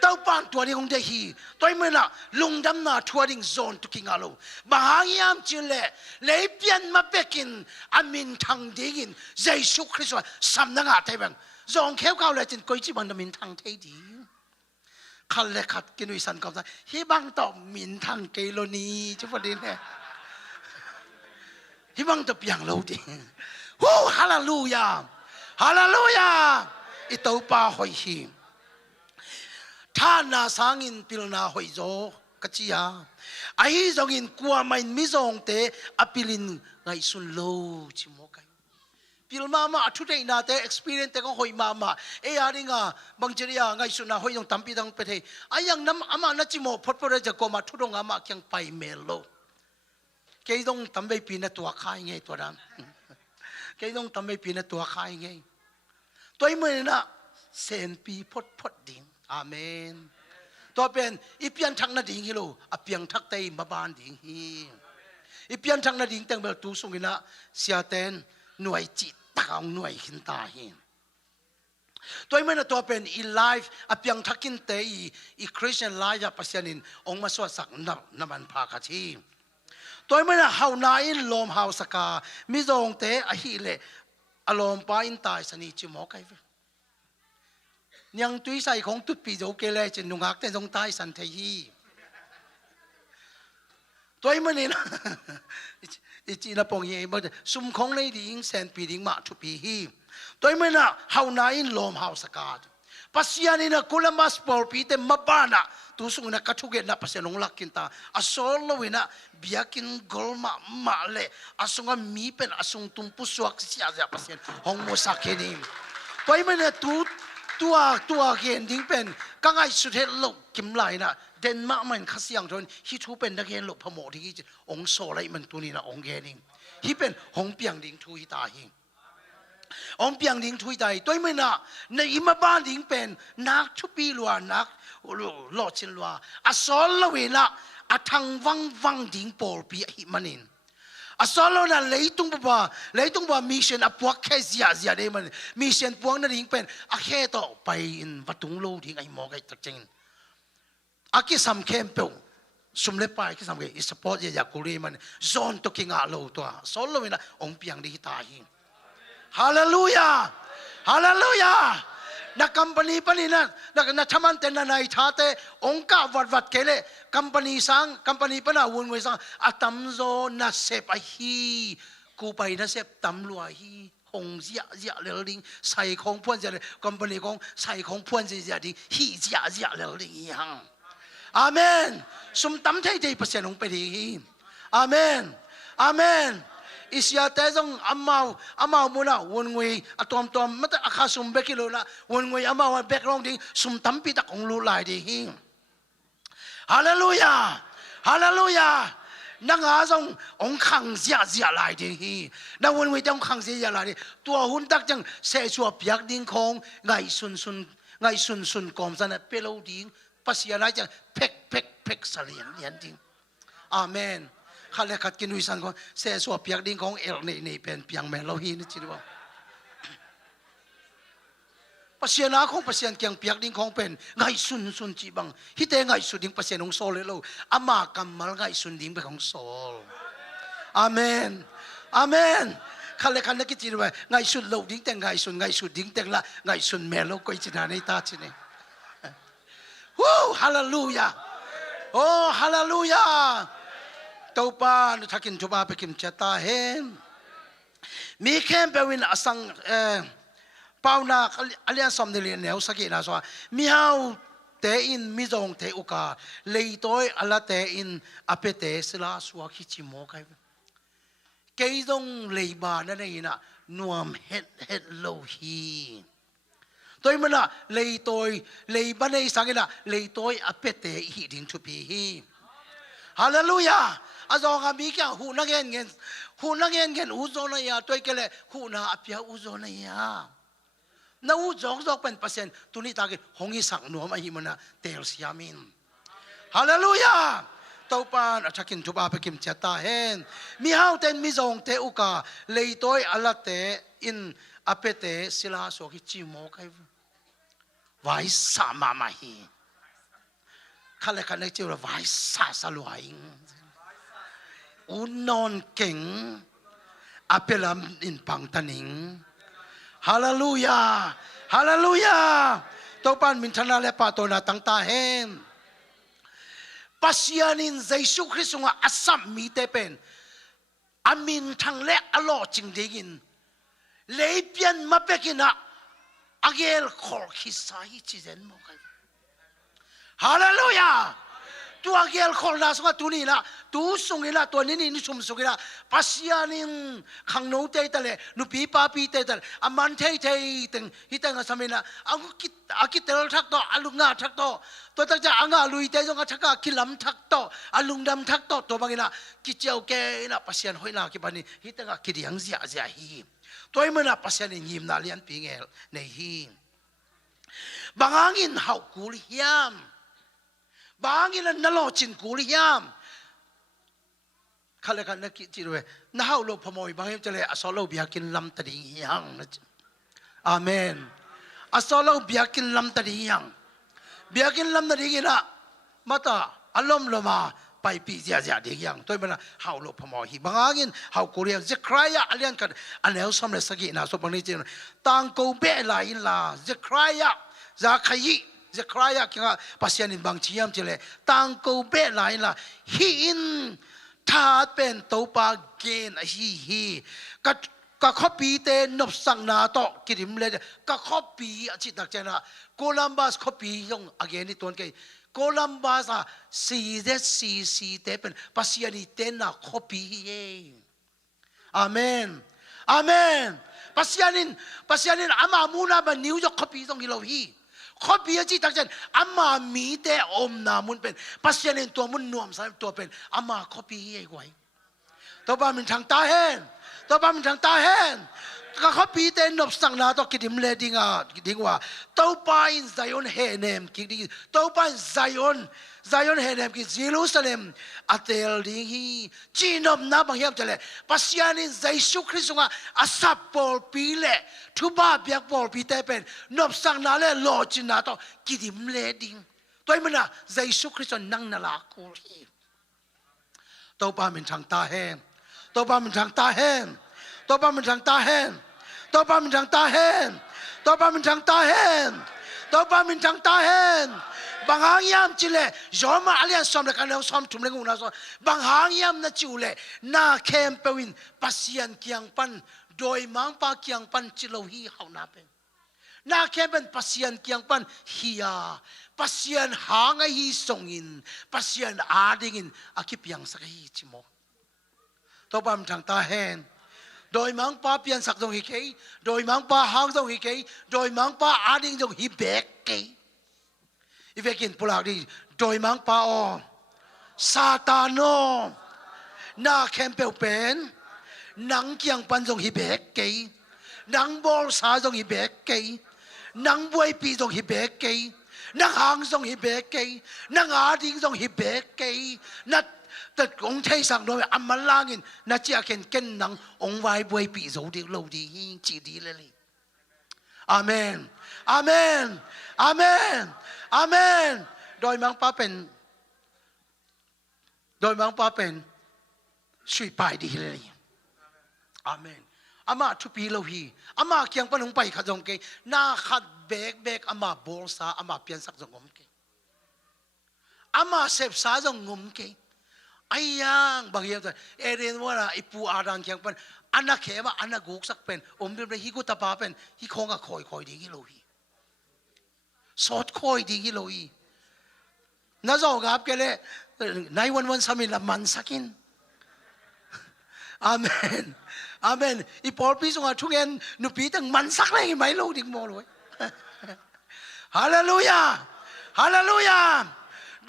เต้าปานตัวนี้ของเดฮีตัวเมื่อน่ะลุงดำนาทัวริงโซนตุกิงาโลบางอย่างจิเลเลยเปลี่ยนมาเป็กินอามินทางดิ่งเยซูคริสต์สำนักอาเทบังจงเข้าเขาเลยจนกุยจีบันดามินทางเทดีขันเล็กขัดกินวิสันกับใจฮีบังต่อมินทางเกโลนีจุดประเด็นเนี่ยที่บังตะเปียงเราดิโอ้ฮาเลลูยาฮาเลลูยาอิตาปาหอยหิมท่านาสางินปิลนาหอยโจกัจยาไอ้จงอินกัวไม่มิจงเตอปิลินไงสุนโลชิโมกันปิลมาทุเรศนาเต experience เตก็หอยมาเอ้ยอะไรง่ะบางทีอ่ะไงสุนนาหอยจงตั้มปีดังไปเทไอ้ยังน้ำอามาณจิโมพอดพอจะกมาทุรงอามาเคียงไปเมโลเกยต้องทำไปปีนตัวขายไงตัวนั้นเกยต้องทำไปปีนตัวขายไงตัวเมื่อน่ะเซนปีพดดิ่งอาเมนตัวเป็นอีเปียนทักนาดิ่งฮิโลอเปียงทักเตยมาบานดิ่งฮีอีเปียนทักนาดิ่งแต่งเบลตูสุงินะเสียเตนหน่วยจิตตางหน่วยหินตาฮีตัวเมื่อน่ะตัวเป็นอีไลฟ์อเปียงทักกินเตยอีคริสเตียนไลฟ์จะปัสยานินองมาสวดสักนับมันพาคทีตัวเมื่อน่ะเฮานาอินลมเฮาสกามิจงเตอหิเลอารมณ์ปาอินตายสนิจิโมไกเวยังตุยใส่ของตุดปีโจเกเลจินุงักแต่จงตายสันเทีตัวเมื่อนี่นะอิจินาปงเย่บ่ซุมของในดิ่งแสนปีดิ่งมาทุปีฮีตัวเมื่อน่ะเฮานาอินลมเฮาสกาปัสยานินะกุลมัสปอลปีเตมาบานะtu sung na kachuget na pasenong lakinta asol lo wina biakin golma male asunga mi pen asung tumpu suak sia ja pasen hong mo sakeni toy mena tua gen ding pen kangai su the lo kim lai na den ma man khasiang thon hi thu pen na gen lo phamo thi ong so lai man tu ni na ong ge ning hi pen hong piang ding thu hi ta hi ong piang ding thui dai toy mena na ima ban ding pen nak thu pi lua nak lo chin lua a sol lo we na a thang wang ding pol pi hi manin a sol lo na leitung ba mission a puak khe zia de man mission puang na ding pen a khe to pai in watung lo ding ai mo kai tak cheng a ki sam khem pe sum le pai ki sam ge is support ya kuri man zone to kinga lo to sol lo we na ong piang di ta hi Hallelujah, Hallelujah. Na company pa ni na chaman ten na itate ongka wat kele company pa na wunwe sang atamzo na sep hi kupai na sep tamlua hi hong zia le ling sai khong puan ja company kong sai khong puan ja ding hi zia le ling yang amen sum tam thai thai pasen ong pe hi amen amen isya tezong amaw muna wonngui atom mata akhasum bekilo na wonngui amaw background ding sum tampi ta kong lu lai de hi hallelujah hallelujah nang azong ong khang zia lai de hi na wonngui tong khang zia lai de tua hun tak jang se chua piak ding khong ngai sun kom san pelo ding pasia lai jang pek salian ding amenข้าเล็กขัดกินวิสันของเสียสวบเปียกดิ้งของเอลนี่เป็นเปียงแมนเราฮีนี่จริงว่าปัสยานาของปัสยานเกียงเปียกดิ้งของเป็นไงสุนจีบังฮิเตไงสุดดิ้งปัสยานของโซเลยเราอามากัมมัลไงสุนดิ้งเป็นของโซลอาเมนอาเมนข้าเล็กขัดกินจริงว่าไงสุดเราดิ้งแต่ไงสุดดิ้งแต่ละไงสุนแมนเราก็จินาในตาจริงวู้ฮาเลลูยาโอ้ฮาเลลูยาตัวป้าทักกินตัวป้าไปกินเจตาเห็นมีแค่เป็นวินอสังเป้านาอเลียนสมเด็จเหนียวสักกี่นาสวะมีเฮาเตอินมีจงเตอุกาเลยตัวอลาเตอินอเปเตสลาสวะคิจิโมกันเกยจงเลยบานั่นเองนะ นวมเฮ็ดโลฮีตัวมันละเลยตัวเลยบันไดสังเกตละเลยตัวอเปเตหิดินทุพีฮีฮาเลลูยาอาจารย์มีแค่หูนักเงินหูนักเงินอุโซนายาตัวก็เลยหูนาอภิยาอุโซนายาน้าอุจอกเป็นเปอร์เซ็นต์ตัวนี้ตากิหงอีสังนวมอหิมนะเตลสยามินฮาเลลูยาตัวปานอาจจะกินทุบอาไปกินเจตาเห็นมีเฮาเต็นมีจงเตอุกาเลยตัวอัลเตอินอเปเตศิลาโสกิจิโมกไอไว้สามามาฮีข้าเลยกันได้เจอไว้สาสลวยอุนอนเก่งอเปลัมอินปังตันิงฮาเลลูยาฮาเลลูยาตัวปานมินทนาเลปาตัวนาตั้งตาเห็นปัสยานินเยซูคริสต์ว่าอัศมีเตเป็นอามินทั้งเล็กอโลจิงเดินเลยเปลี่ยนมาเป็นกินะอาเกลขอคิดสายจีเดนโมกันฮาเลลูยาตัวอาเกลขอน่าสงสารตัวนี้ละตัวสงฆ์ละตัวนี้นี่ชุมสงฆ์ละปัสยานินขังโนเตยตะเลนุปีปาปีเตยตะเลอามันเตยตึงฮิตังอาสมินะอากิเตลทักโตอาลุงาทักโตตัวตั้งใจอ่างลุยเตยจงอาชักากิลำทักโตอาลุงดำทักโตตัวบางนะกิเจ้าแกนะปัสยานหอยนากิบันิฮิตังอากิริยังเสียฮีตัวมันนะปัสยานยิมนาเลียนปีเงลในฮีบางอันเฮากุลิยามบางอันนั่นโลจินกุลิยามข้าเลยกันนักจิตด้วยน่าเอาโลกพมอยบางอย่างจะเลยอาสโลบิอากินลำตะดิยังนะอาเมนอาสโลบิอากินลำตะดิยังบิอากินลำตะดิยังนะมาตาอารมณ์ลมาไปปีเสียดียังตัวมันนะเอาโลกพมอยบางอย่างเอากุเรียจะใครอะเรียนกันอันนี้สมัยสกินะสมบัติจริงต่างกูเบลาอินลาจะใครอะจะขยี้จะใครอะคิดว่าปัสยานินบางทียามจะเลยต่างกูเบลาอินลาหินถ้าเป็นตัวปาเกนฮีก็ข้อปีเตนบสังนาโตกิริมเลยก็ข้อปีอจิตตักเจนะโคลัมบัสข้อปียงอเกนิตัวนี้โคลัมบัสซีเตเป็นปัสยานิเตนะข้อปีเย่อาเมนอาเมนปัสยานินอามามูนาบันนิวยอร์กข้อปีตรงนี้เราฮีข้อปีอจิตตักเจนอามามีเตอมนามุนเป็นปัสยานินตัวมุนนวมสามตัวเป็นอามาข้อปีเย่ไว้ตัวบ้านมันทางตาเห็นตัวบ้านมันทางตาเห็นก็เขาปีเตนนบสังนาตัวกิดิมเลดิงว่าตัวบ้านไซออนเฮเนมกิดิตัวบ้านไซออนเฮเนมกิเยรูซาเล็มอัตเตลดิฮีจีนบนาบางอย่างจะเลยปัสยานินเยซูคริสต์ว่าอาสับปอลปีเล่ทุบาเบียกปอลปีเตเป็นนบสังนาเล่โลจินาตัวกิดิมเลดิงตัวมันน่ะเยซูคริสต์นั่งนาลาคูลีตัวบ้านมันทางตาเห็นตัวบ้านมันทางตาเห็นตัวบ้านมันทางตาเห็นตัวบ้านมันทางตาเห็นตัวบ้านมันทางตาเห็นตัวบ้านมันทางตาเห็นบางหางยามจิเลยอมมาอะไรซ้อมเลยกันแล้วซ้อมทุ่มเลยงูน่าซ้อมบางหางยามน่าจิเลน่าเข้มเปวินปัสยันเกียงปันโดยมังปาเกียงปันจิโลฮีเขาหน้าเป็นน่าเข้มเป็นปัสยันเกียงปันฮียาปัสยันหางไอฮีส่งอินปัสยันอาดิงินอาคิปยังสักฮีจิโมตัวบ้านมันทางตาเห็นโดยมังป้าเปลี่ยนสักตรงฮิเกยโดยมังป้าหางตรงฮิเกยโดยมังป้าอาดิงตรงฮิเบกเกยอีเวกินปุลาดีโดยมังป้าอซาตานโนนาแคมเปลเป็นนังเกียงปันตรงฮิเบกเกยนังบอลซาตรงฮิเบกเกยนังบวยปีตรงฮิเบกเกยนังหางตรงฮิเบกเกยนังอาดิงตรงฮิเบกเกยนัดแต่องค์เทสังโดยอัมมาลางินน่าจะเก่งนังองค์ไว้บวยปีโซดีโลดีหิงจีดีเลยอาเมนอาเมนอาเมนอาเมนโดยมังป้าเป็นช่วยไปดีเลยอาเมนอามาทุปีโลฮีอามาเกียงปนงไปขัดจงเกน่าขัดเบกอามาบอลซาอามาเปลี่ยนสักจงงมเกอามาเสพสาจงงมเกไอ้ยังบางอย่างจะเรียนว่าไอ้ปูอารังเขียงเป็นอันนักเขว่าอันนักกุกสักเป็นเป็นฮิกุตาปาเป็นฮิคงก็คอยดีกิโลฮีสอดคอยดีกิโลฮีน่าจะเอากับแกเลยในวันสามีละมันสักินอาเมน อาเมนอีปอลปีส่งทุกเงินหนูปีตั้งมันสักเลยไม่รู้ดิ่งโมเลยฮาเลลูยาฮาเลลูยา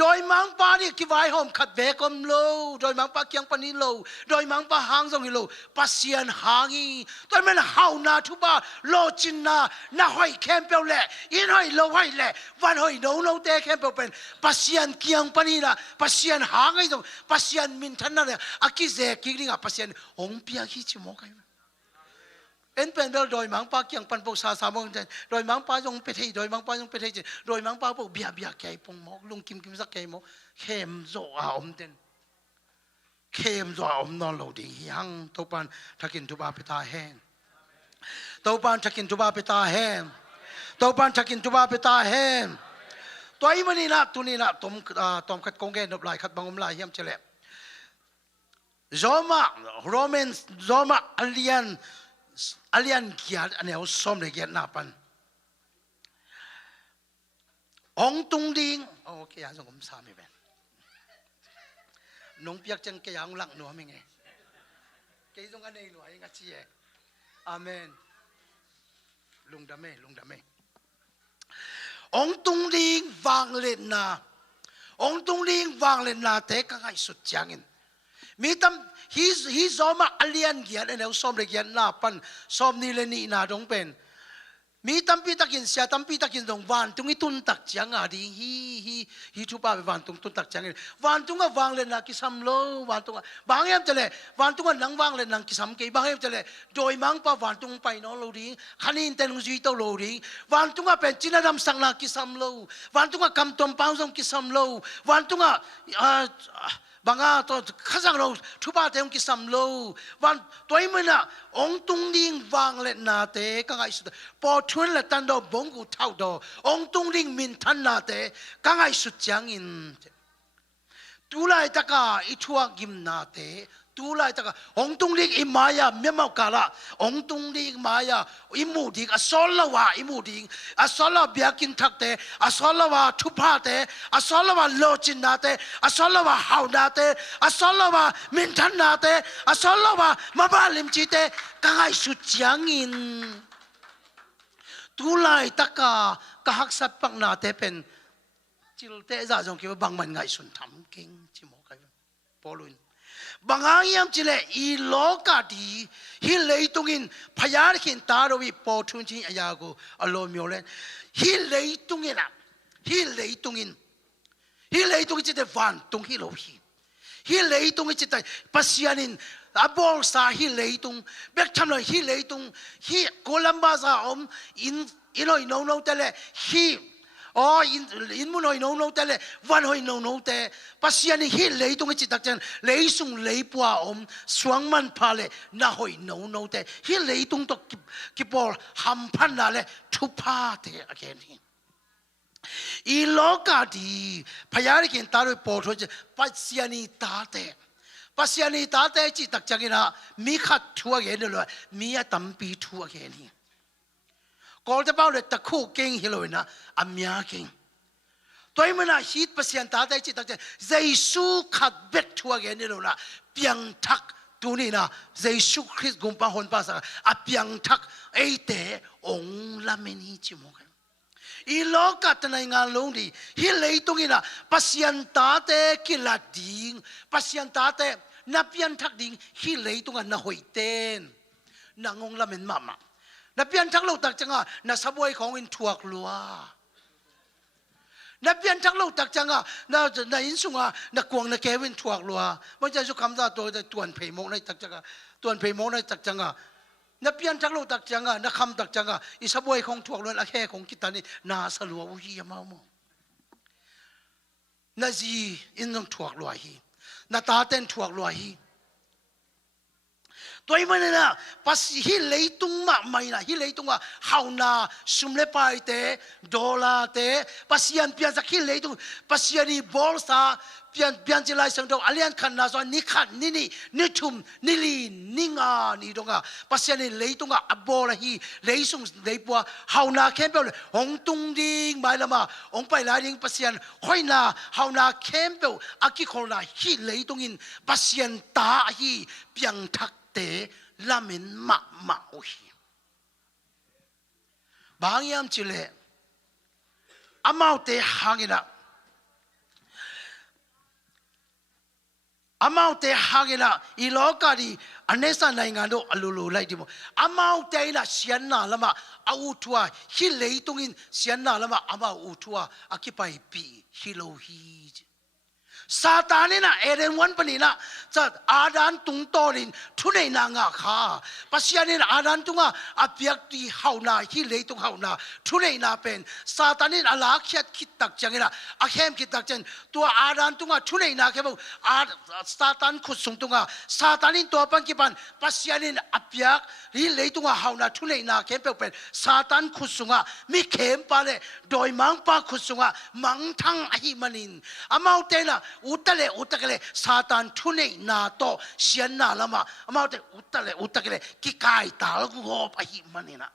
โดยมังปานี่กิวายหอมขัดเบกอมโลโดยมังปาเกียงปนิโลโดยมังปาหางทรงฮิโลปัสเซียนหางีโดยมันเฮานาทุบาโลจินนาหน้าห้อยแคมเปลแหละอินห้อยโลห้อยแหละวันห้อยโนโนเตแคมเปลเป็นปัสเซียนเกียงปนินะปัสเซียนหางไอ้ตรงปัสเซียนมินทันนั่นเนี่ยอากิเซกิริงาปัสเซียนองเปียกิจิโมกันเอ็นเป็นโดยมังปาเกียงปันปกสามงเจนโดยมังปาจงไปที่โดยมังปาจงไปที่โดยมังปาปกเบียแก่ปงมอกลุงกิมสักแก่มอกเข้มโซอาอมเต็นเข้มโซอาอมนอนโลดียังตัวปันทักินทุบาไปตาแห้งตัวปันทักินทุบาไปตาแห้งตัวปันทักินทุบาไปตาแห้งตัวอีมันนี่นะตัวนี้นะตอมขัดกงเกนดบลายขัดบังอมลายเยี่ยมเฉลี่ยโรมาโรแมนโรมาอเลียนเกียรอันนี้เขาซ้อมเลยเกียรหน้าปันองตุงดิงโอเคอย่างสงบสามีเป็นน้องเปียกจังเกียงหลังหนัวไม่ไงเกี่ยงกันในหน่วยงัดเชี่ยอาเมนลุงดำเมองตุงดิงวางเล่นนาองตุงดิงวางเล่นนาเทก็ให้สุดจังอินมีตั้มฮีซอมาอเลียนเกียรอันนี้เขาซ้อมเลยเกียรหน้าปันซ้อมนี่เลยนี่นาดงเป็นมีตั้มปีตะกินเสียตั้มปีตะกินตรงวันตรงนี้ตุนตักจังอ่ะดีฮีทุบาไปวันตรงตุนตักจังวันตรงก็วางเลยนะกิสัมโลวันตรงบางอย่างจะเลยวันตรงก็นังวางเลยนังกิสัมเกบางอย่างจะเลยโดยมังปะวันตรงไปน้องโลดีขันอินเตนงจุยโตโลดีวันตรงก็เป็นจินดามสังนากิสัมโลวันตรงก็กำตมเป้าทรงกิสัมโลวันตรงก็บางอ่ะตัวข้าศึกเราทุบาเตงกิสัมโลวันตัวอีมันอ่ะองตุงดิงวางเล่นนาเตก็ไงสุดพอชวนเล่นตันดอบงกูเท่าดอองตุงดิงมินทันนาเตก็ไงสุดจังอินตุลายตะกาอิทัวกิมนาเตตุลายตะกาองตุงดิงอิมายาเมียมากาละองตุงดิงมายาอิมูดิงอสอลละวะอิมูดิงอสอลละเบียกินทักเตอสอลละวะทุพาเตอสอลละวะโลจินนาเตอสอลละวะฮาวนาเตอสอลละวะมินทันนาเตอสอลละวะมาบาลิมจิเตกังไอสุดจังอินตุลายตะกากะฮักสับปักนาเตเป็นจิลเตจ่าจงคิดว่าบางมันไงสุนทำเก่งจิโมกันปอลุนบางอย่างจิเลอีโลกาดีฮิเลยตรงอินพยานขินตาโรวิปอทุนชิอายาโกอโลมิโอเลนฮิเลยตรงอินอะฮิเลยตรงอินจิตวันตรงฮิโลฮิเลยตรงอินจิตปัสยานินอาบอลซาฮิเลยตรงเบกทำเลยฮิเลยตรงฮิโคลัมบาซาอมอินหน่อยโนแต่เลยฮิอ๋ออินมุนหอยโนแต่เลยวันหอยโนแต่ปัสยานิฮิเลยตรงจิตตักจันเลยส่งเลยปัวอมสวงมันพาเลยน่าหอยโนแต่ฮิเลยตรงตกกิบอลหัมพันน่ะเลยทุพาเตะอะไรนี่อีโลกาดีพยานกินตาโดยปอดจะปัสยานิตาเตปัสยานิตาเตจิตตักจังกินะมีขัดทัวเกนเลยมีอะตัมปีทัวเกนี่กอลจะเป้าเลยตะคู่เก่งฮิโลนะอามียเก่งตัวมันน่ะฮิตปัสยันตาได้จิตตักใจเยซูขัดเบ็ดทัวเกนี่โลนะเปียงทักตัวนี้นะเยซูคริสต์กุมปะฮอนปะสักอาเปียงทักไอเตองละเมนีจิโมกันอีโลกัตในงานลงดีฮิเลยตรงนี้นะปัสยันตาเตกิลาดิงปัสยันตาเตนับเปียงทักดิงฮิเลยตรงนั้นน่ะหอยเต้นนางงละเมนมามานับเปียนทักลูกตักจังอ่ะนับสบวยของอินทัวกลัวนับเปียนทักลูกตักจังอ่ะนับอินสุงอ่ะนับกวงนับเกวินทัวกลัวมันจะสุขคำตาตัวแต่ตัวเพย์มงในตักจังอ่ะตัวเพย์มงในตักจังอ่ะนับเปียนทักลูกตักจังอ่ะนับคำตักจังอ่ะอิสบวยของทัวกลัวละแค่ของกิตานี่นาสลัวอุ้ยมาโมนาจีอินต้องทัวกลัวฮีนาตาเต้นทัวกลัวฮีตัวมันน่ะปัสฮิเลยตุงมาไม่นะฮิเลยตุงว่าฮาวนาสุมเลปายเตดอลลาร์เตปัสยันเปียนจากฮิเลยตุงปัสยันนี่บอลซาเปียนจิไลสังดอกอเลียนขันนาส่วนนิขันนี่ทุมนิลีนิงานี่ตรงอ่ะปัสยันนี่เลยตุงอ่ะบอลฮีเลยส่งเลยปัวฮาวนาเข้มเปล่าองตุงดิงไม่ละมาองไปลายดิงปัสยันห้อยนาฮาวนาเข้มเปล่าอากิโคนาฮิเลยตุงอินปัสยันตาฮีเปียงทักเต ละเมนมาโอฮีบางยามจิเลอามาเตหางินะอามาเตหางินะอีโลกาดีอันเนสันในงานโดอลูลูไลดิโมอามาเตนะเสียนนาละมาอาอุทัวฮิเลตุงินเสียนนาละมาอามาอุทัวอากิไปปีฮิโลฮีซาตานี่นะเอเดนวันปนีนะจะอาดานตุงโตรินทุเนนางาข้าปัสยานินอาดานตุงาอเปียกตีเฮานาฮิเลตุงเฮานาทุเนนาเป็นซาตานินอาลาเขียดคิดตักจังนะอาเข้มคิดตักจังตัวอาดานตุงาทุเนนาแค่บอกอาซาตานขุดส่งตุงาซาตานินตัวปังกิปันปัสยานินอเปียกฮิเลตุงาเฮานาทุเนนาเข้มเป็นซาตานขุดส่งามีเข้มปาเลโดยมังปาขุดส่งามังทั้งอหิมันินอามาเตนะอุตเลซาตานทุเนนาโตเสียนนาละมาอามาเตอุตเลกิกายตาลกูหอบอหิมันนี่นะ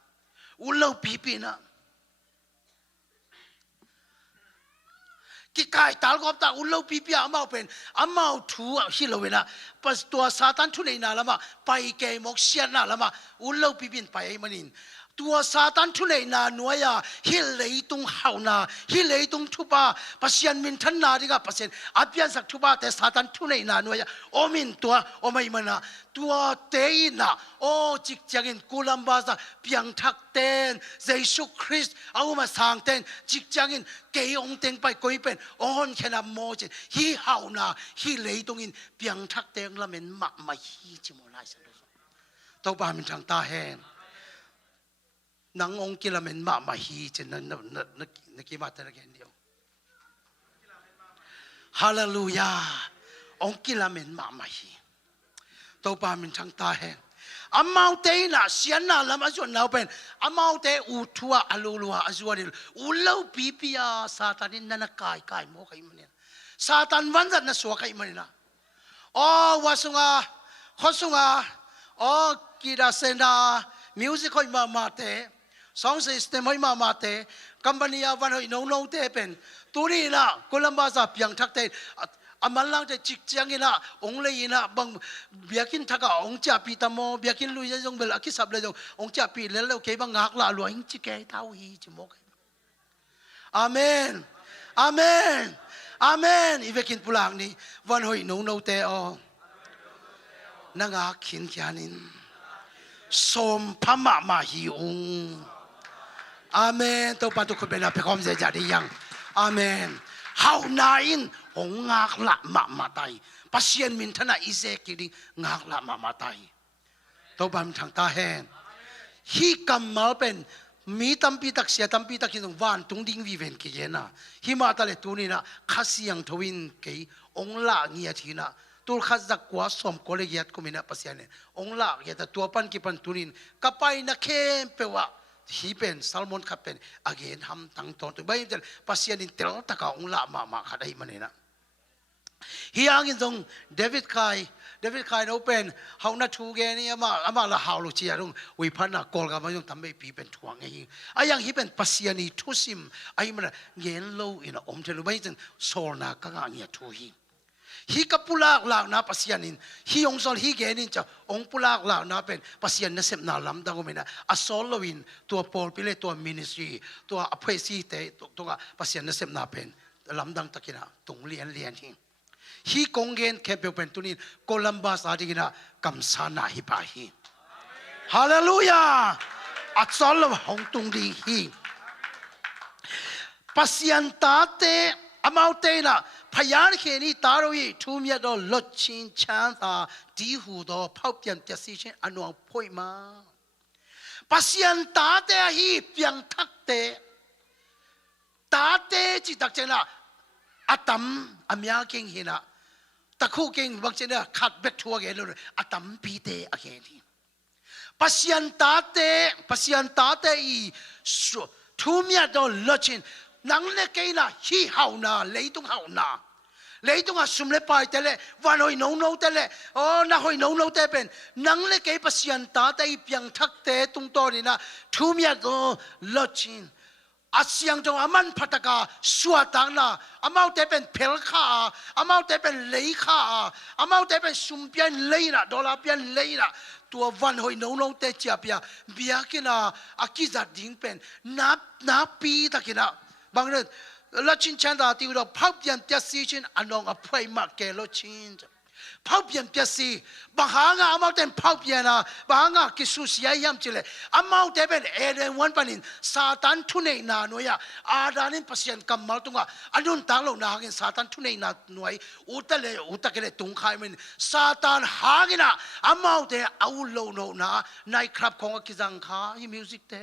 อุลเลปีปีนะกิกายตาลกูหอบตาอุลเลปีปีอามาเป็นอามาถูฮิโลเวนะปัสตัวซาตานทุเนนาละมาไปเกมอกเสียนนาละมาอุลเลปีปีไปไอ้มันนี่ตัวซาตานทุเนนาหน่วยอะฮิเลตุงเฮานาฮิเลตุงทุบาปัสยันมินทันนาดิกาปัสยันอาเปียนสักทุบาแต่ซาตานทุเนนาหน่วยอะโอมินตัวโอไม่มันนะตัวเตยนะโอจิกจักินกุลัมบาซาเปียงทักเตนเยซูคริสต์เอามาสร้างเตนจิกจักินเกยองเตงไปกุยเป็นองค์แค่นำโมจิฮิเฮานาฮิเลตุงินเปียงทักเตงละเมนมะมาฮิจิโมไลสันตัวบามินทางตาแหงนังองกิลาเมนมาฮีเจนนักกิมาแต่ละแกนเดียวฮาเลลูยาองกิลาเมนมาฮีตัวปามินช่างตาแหงอามาเตน่ะเสียน่ะลำอาจวนเราเป็นอามาเตอุทัวอลูลัวอาจวนอุลเลปีปียาซาตานินนันกายโมกไอมันเนี่ยซาตานวันจันทร์น่ะสวกไอมันนะอ๋อวาสุงาขอสุงาอ๋อกีดาเซนามิวสิคอยมาเตสองสิสเต็มให้มาเตะกัมปนีวันให้น้องเตะเป็นตัวนี้นะกุลัมบาซาเปียงทักเตะอามันลังจะจิกจังกินะองเลยนะบางเบียกินทักองจ่าปีตามอเบียกินลุยจะจงเบลอคิสับเลยจงองจ่าปีแล้วเคบังหักละลวยจิกเกต้าฮีจิโมกอาเมนอาเมนอาเมนอีเวกินปุลังนี้วันให้น้องเตะอ๋นังหักขินแค่นินสมพมาฮิองอาเมนตัวปาตุคุณเป็นอะไรความเสียใจได้ยังอาเมนเฮานาอินองงักละมาตายปัสยันมินทนาอิเซกิดิงักละมาตายตัวบำทางตาแหงฮีกัมมาเป็นมีตัมปีตักเสียตัมปีตักกินวานตุงดิ้งวิเวนกิเยนะฮิมาตาเลตุนีนะข้าเสียงทวินกีองละเงียทีนะตัวข้าจักกว่าสมโคเลเกียตกุมินะปัสยันเนี่ยองละเกียตตัวปันกิปันตุนินกับไปนักเข้มเปว่าฮีเป็นซัลมอนขับเป็นอาเกนทำตั้งตัวตัวใบเดินปัสยานินเตลตะกาองละมาขัดได้มันเนี่ยนะฮีอังอินทรงเดวิดไคเราเป็นเขาหน้าทูเกนี่อามาละฮาวลูเชียรงวิพันธ์กอลกันมาจงทำให้ปีเป็นทวงไงไอ้ยังฮีเป็นปัสยานิทุสิมไอ้มันเงินโลอินะอมเทลุใบเดินโซลนักงานเนี่ยทูฮีกับปุลากลากนาปัสยานินฮีองซอลฮีเกนินจะองปุลากลากนาเป็นปัสยานนเสพนาลำดังก็ไม่นะอัสโซลวินตัวโพลพิเลตัวมินิสทรีตัวอภัยซีเตตัวปัสยานนเสพนาเป็นลำดังตะกินะตรงเลียนฮีกงเกนแค่เป็นตุนินโคลัมบัสอาดิกินะกัมซานาฮิปาฮีฮาเลลูยาอัสโซลหงตุงดีฮีปัสยานตาเตอามาเตนะพยานเขนี้ตาโรยีทุ่มยาดอลดชินชานตาดีหูดอเผาเปลี่ยนเจสิเชนอนุอังพ่อยมาปัสยันตาเตฮีเปียงทักเตตาเตจิตักเจนะอัตัมอเมียเก่งเห็นะตะคู่เก่งบางเจนะขัดเบ็ดทัวเกลเลยอัตัมปีเตอเกนีปัสยันตาเตอีทุ่มยาดอลดชินนังเล็กนะฮีเฮานาเลยตุงเฮานาเลยตุงอาสุมเลปายเตเลวันหอยน้องเตเลโอ้น่าหอยน้องเตเป็นนังเล็กปัสยันตาเตอีเปียงทักเตตุงตัวนี่นะทุ่มยาโดลจินอาเซียงจงอามันพัตกาสวดตังนะอามาเตเป็นเพลข้าอามาเตเป็นเลยข้าอามาเตเป็นสุมเปียนเลยนะดอลลาร์เปียนเลยนะต ตัววันหอยน้องเตเจียบยาเบียกินาอากิจัดดิ้งเป็นนับปีตะกินะบางเรื่องละชินชันดาติวเราพับยันเตสีชินอันนองอภัยมาเกลชินพับยันเตสีบางหางอามาเต็มพับยันนะบางหางกิสุสยายามจิเลอามาเต็มเป็นเอเดนวันปนินซาตันทุเนนาหน่วยอาดานินปัสยันกำมาตุงะอันนู้นต่างเราหนากินซาตันทุเนนาหน่วยอุตะเกเลตุงไข่มันซาตันหากินะอามาเต็มเอาโลโนนาในครับของกิจังคาฮิมิวสิกเต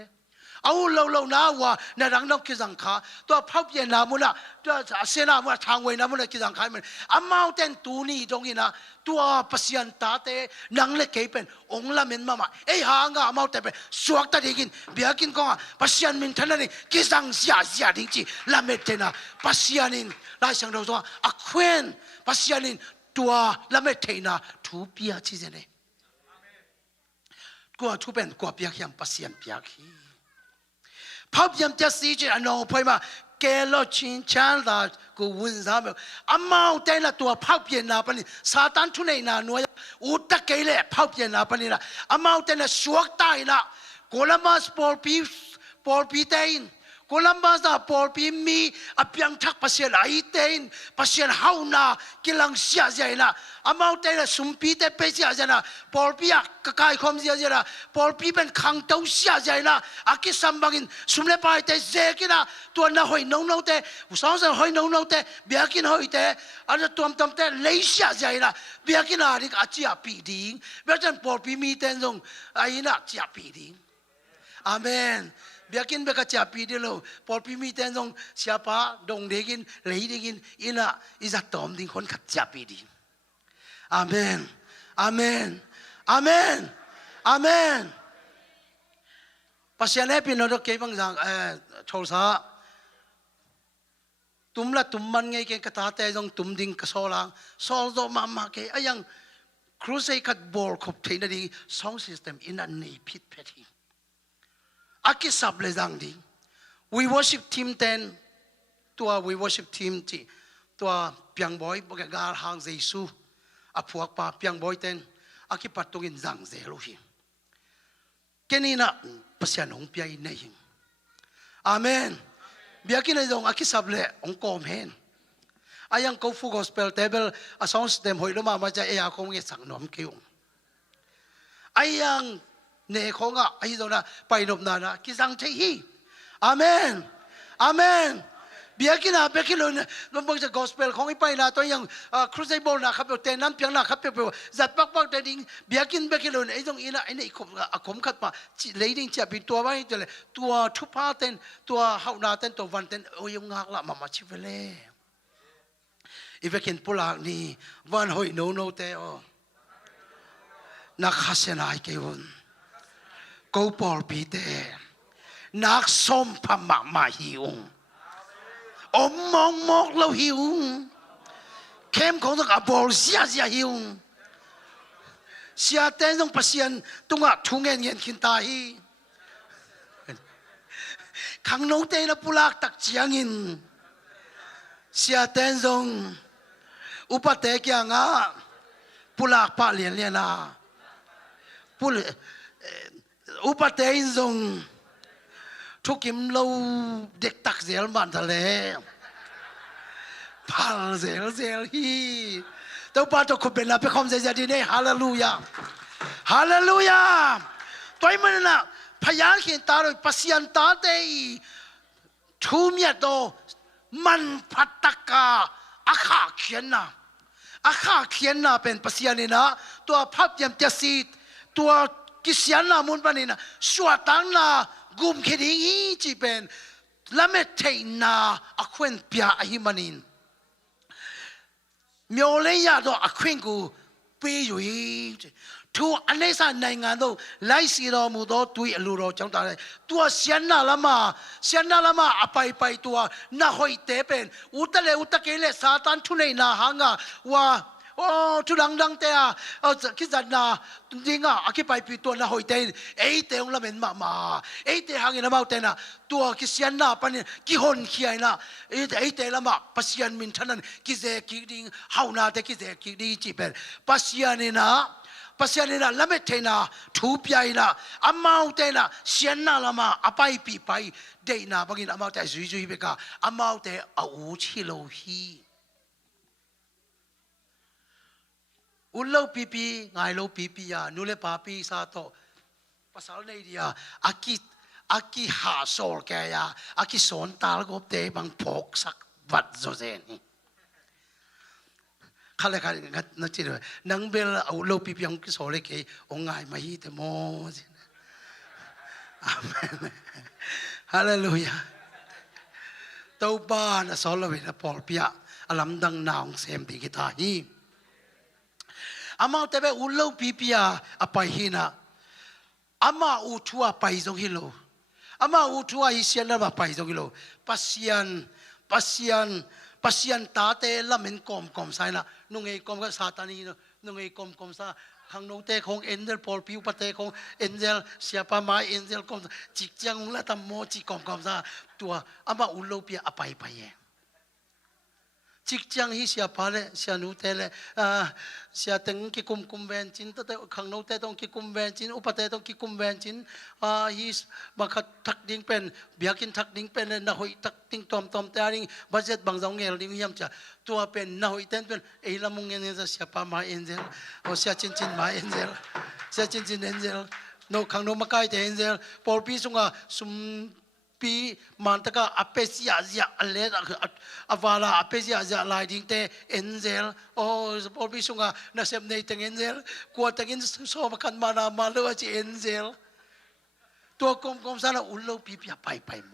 เอาเราหน้าว่าในรังนกกิจังขาตัวพับเย็นน้ำมุนะตัวเสนามุนะทางเวน้ำมุนะกิจังขามันอามาเต็นตูนี่ตรงนี้นะตัวปัสยันตาเตนังเล็กเก็บเป็นองค์ละเมนมาหางอามาเต็นเป็นสวกตาดีกินเบียกินก็ปัสยันมินทันนั่นกิจังเสียดิ้งจีละเมเตนะปัสยันินลายสังเราตัวอควนปัสยันินตัวละเมเตนะทูเปียชีเจเน่กัวทูเป็นกัวเปียขี้ยมปัสยันเปียขี้พับยำจะสีเจอันนองพอยมาเกลชินชันดากูวุ่นซ่าแบบอามาเต็นละตัวพับเย็นนาปนิซาตันทุเนนาหน่วยอุตะเกลพับเย็นนาปนิละอามาเต็นละสวกตายละโคลัมบัสปอลปีเตนโคลัมบัสดาปอลปีมีอภิยังทักปัสยันไอเตนปัสยันฮาวนากิลังเสียใจนะอามาเต็นละสุมปีเตเปเสียใจนะปอลปีอะกะกายคอมเสียใจนะปอลปีเป็นขังเต้าเสียใจนะอากิสัมบังอินสุมเลปายเตเจกินะตัวน่ะหอยน้องเตสองหอยน้องเตเบียกินหอยเตอันนั้นตัวเตเลยเสียใจนะเบียกินอะไรก็อาเจียปีดิ้งเบียจันปอลปีมีเตนงไอ้น่ะเจียปีดิ้งอาเมนเบียกินเบกเจียปีดิ้งโลปอลปีมีเตนงเสียป้าดงเด็กินเลยเด็กินอิน่ะอิจัดตอมดิ้งคนขัดเจียปีดิ้งอาเมนอาเมนอาเมนอาเมนปัสยาเนปินเราเก็บบังจังโชซาตุมละตุมมันไงเกกตาเตจงตุมดิ่งกโซลังโซลโดมาเกไอยังครูเซคัดบอลขบเทนดีซองซิสเต็มอินันนี่พิษเพทิอากิสับเลยจังดี we worship team 10ตัว we worship team ที่ตัวเปียงบอยบอกกาลหางเจซูอาพวกป่าเปียงบอยอากิปัตตุกินจังเจลูฮีแค่นี้นะปัสยานองเปียอินเองอาเมนเบียกินในตรงอากิสับเลยองกอมเห็นอายังกูฟูกอสเปลเทเบิลอาสองสเต็มหอยลงมาจะเอียคงเงสังนอมคิวอายังเนคงอ่ะไอ้ตรงนั้นไปนบนานะกิสังเทฮีอาเมนอาเมนเบียกินอ่ะเบียกินเลยลงบนจากกอสเปลของไอ้ไปนะตัวยังครูไซโบนะครับเต็นน้ำเพียงนะครับเปียวจัดปักแต่ดิ้งเบียกินเลยไอ้ตรงนี้นะไอ้นี่ขมขัดมาเลยดิ้งจะเป็นตัวไว้ตัวทุบผ้าเต็นตัวเฮานาเต็นตัววันเต็นโอ้ยงากละมาชิเวเล่อีเวกินปุลากนี่วันหอยโนเตอนักฮัสนายเกวนกูปอลปีเตนักส้มพม่ามาหิวมองเราหิวเข้มของตัวบอลเสียหิวเสียเต้นต้องปัสยันตรงทุ่งเงินขินตายขังโนเตนปุลากตักเจียงินเสียเต้นต้องอุปเตกยังอ่ะปุลากปะเลียนนะปุลอุปเตนต้องทุกิมเราเด็กตักเสียลมันทะเลพัลเสียฮีตัวป้าตัวคนเป็นอะไรไปคอมเสียดีเนี่ยฮาเลลูยาฮาเลลูยาตัวมันน่ะพยานเขียนตาเลยปัสยันตาเตยทูเมียโตมันพัตตกาอาคาเขียนนะอาคาเขียนนะเป็นปัสยันนี่นะตัวพับยำเจสีตัวกิเสียนนะมุนปานี่นะสวดตังนะกุมคิดอย่างนี้จีเป็นละเมเทนาอควนเปียอหิมันินมีอะไรอย่างตัวอควนกูไปอยู่ทุกอันนี้สันในงานตัวไล่สีเราหมดตัวลูเราจังตาเลยตัวเสียนน่ะละมาไปตัวน่าหอยเตเป็นอุตะเกเลซาตันทุเรนาหางว่าโอ้ทุดังเตะคิดจัดนะจริงอ่ะอากิไปปีตัวน่าหอยเตไอเตองละเป็นมาไอเตหางเงินมาเตนะตัวกิเสียนน่ะปนกิฮอนเขียนะไอเตละมาปัสยันมินทันนั้นกิเจกิดิงเฮานาเตกิเจกิดิจีเป็นปัสยันนี่นะป ปัสยานินะละเมเทนะทูปยายนะอามาอุเตนะเสียนนาละมาอภัยปีไปเดนะบางทีอามาอุเตจุยเบกาอามาอุเตอาอูชิโลฮีอุลโลปีปีไงโลปีปียานูเลปาปีซาโตภาษาในเดียอากิหาโซลแกยาอากิสอนตาลกบเตบังพกสักวัดโซเซนีข้าเลยค่ะนั่นจีเลยนังเบลเอาโลปีปีองกิโซเลกองไงมาฮีเตโมสิอาเมนฮาเลลูยาเต้าบ้านสอนเราเวลาปอลปียอลัมดังนาวเซมติกิตาฮีอามาแต่แบบอุลโลปีปียอภัยฮีนะอามาอุทัวไปจงฮิโลอามาอุทัวอิเซียนนะมาไปจงฮิโลปัสยันตาเตละเมนกอมไซนะนุ่งเอกอมก็ซาตานีนุ่งเอกอมซาข้างโน้นเตของเอ็นเจลพอลพิวปะเตของเอ็นเจลเสียปามาเอ็นเจลกอมจิกจังละตัมโมจิกอมซาตัวอามาอุลโลปียอภัยไปจิกจังฮิเสียพาเลเสียนูเตเลเสียตึงกิคุมเวนจินแต่ข้างโน้นเตต้องกิคุมเวนจินอุปเตต้องกิคุมเวนจินฮิสบังคับทักดิ้งเป็นเบียกินทักดิ้งเป็นนะหอยทักดิ้งตอมแต่อันนี้บัจเจตบางจงเงลดิ้งยำจะตัวเป็นนะหอยเต้นเป็นเอลามุงเงินจะเสียปามาเอ็นเจลเสียจินมาเอ็นเจลเสียจินเอ็นเจลโนข้างโน้นมาใกล้เตเอ็นเจลพอปีสุงาสุมปีมันตะกะอเปซิอาเซียเลอวาลาอเปซิอาเซียลายดิ้งเตเอ็นเจลโอ้พอปีสุงาน่าเสพในตังเอ็นเจลกลัวตังเอ็นโซมาคันมานามาเลวจีเอ็นเจลตัวกลมๆซะละอุลโลปีปีไปโม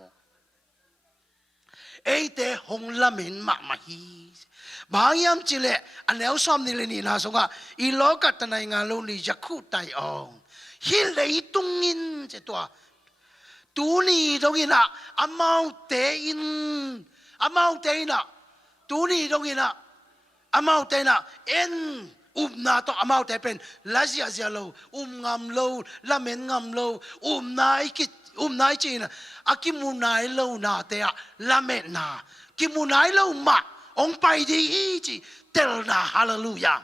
เอเตหงละเมนมาฮีบางยามจิเลอันแล้วซ้อมนี่เลยนี่นะสงะอีโลกัตนายงานโลนี่จะคู่ไตอองฮิเลยตุงอินเจตัวตูนี่ตรงนี้นะอามาเตอินนะตูนี่ตรงนี้นะอามาเตนะเอ็นนาต้องอามาเตเป็นลาเซียโลงามโลละเมนงามโลนายจีนะอากิมุนายโลนาเตะละเมนนากิมุนายโลมาองไปดีจีเตลนาฮาเลลูยา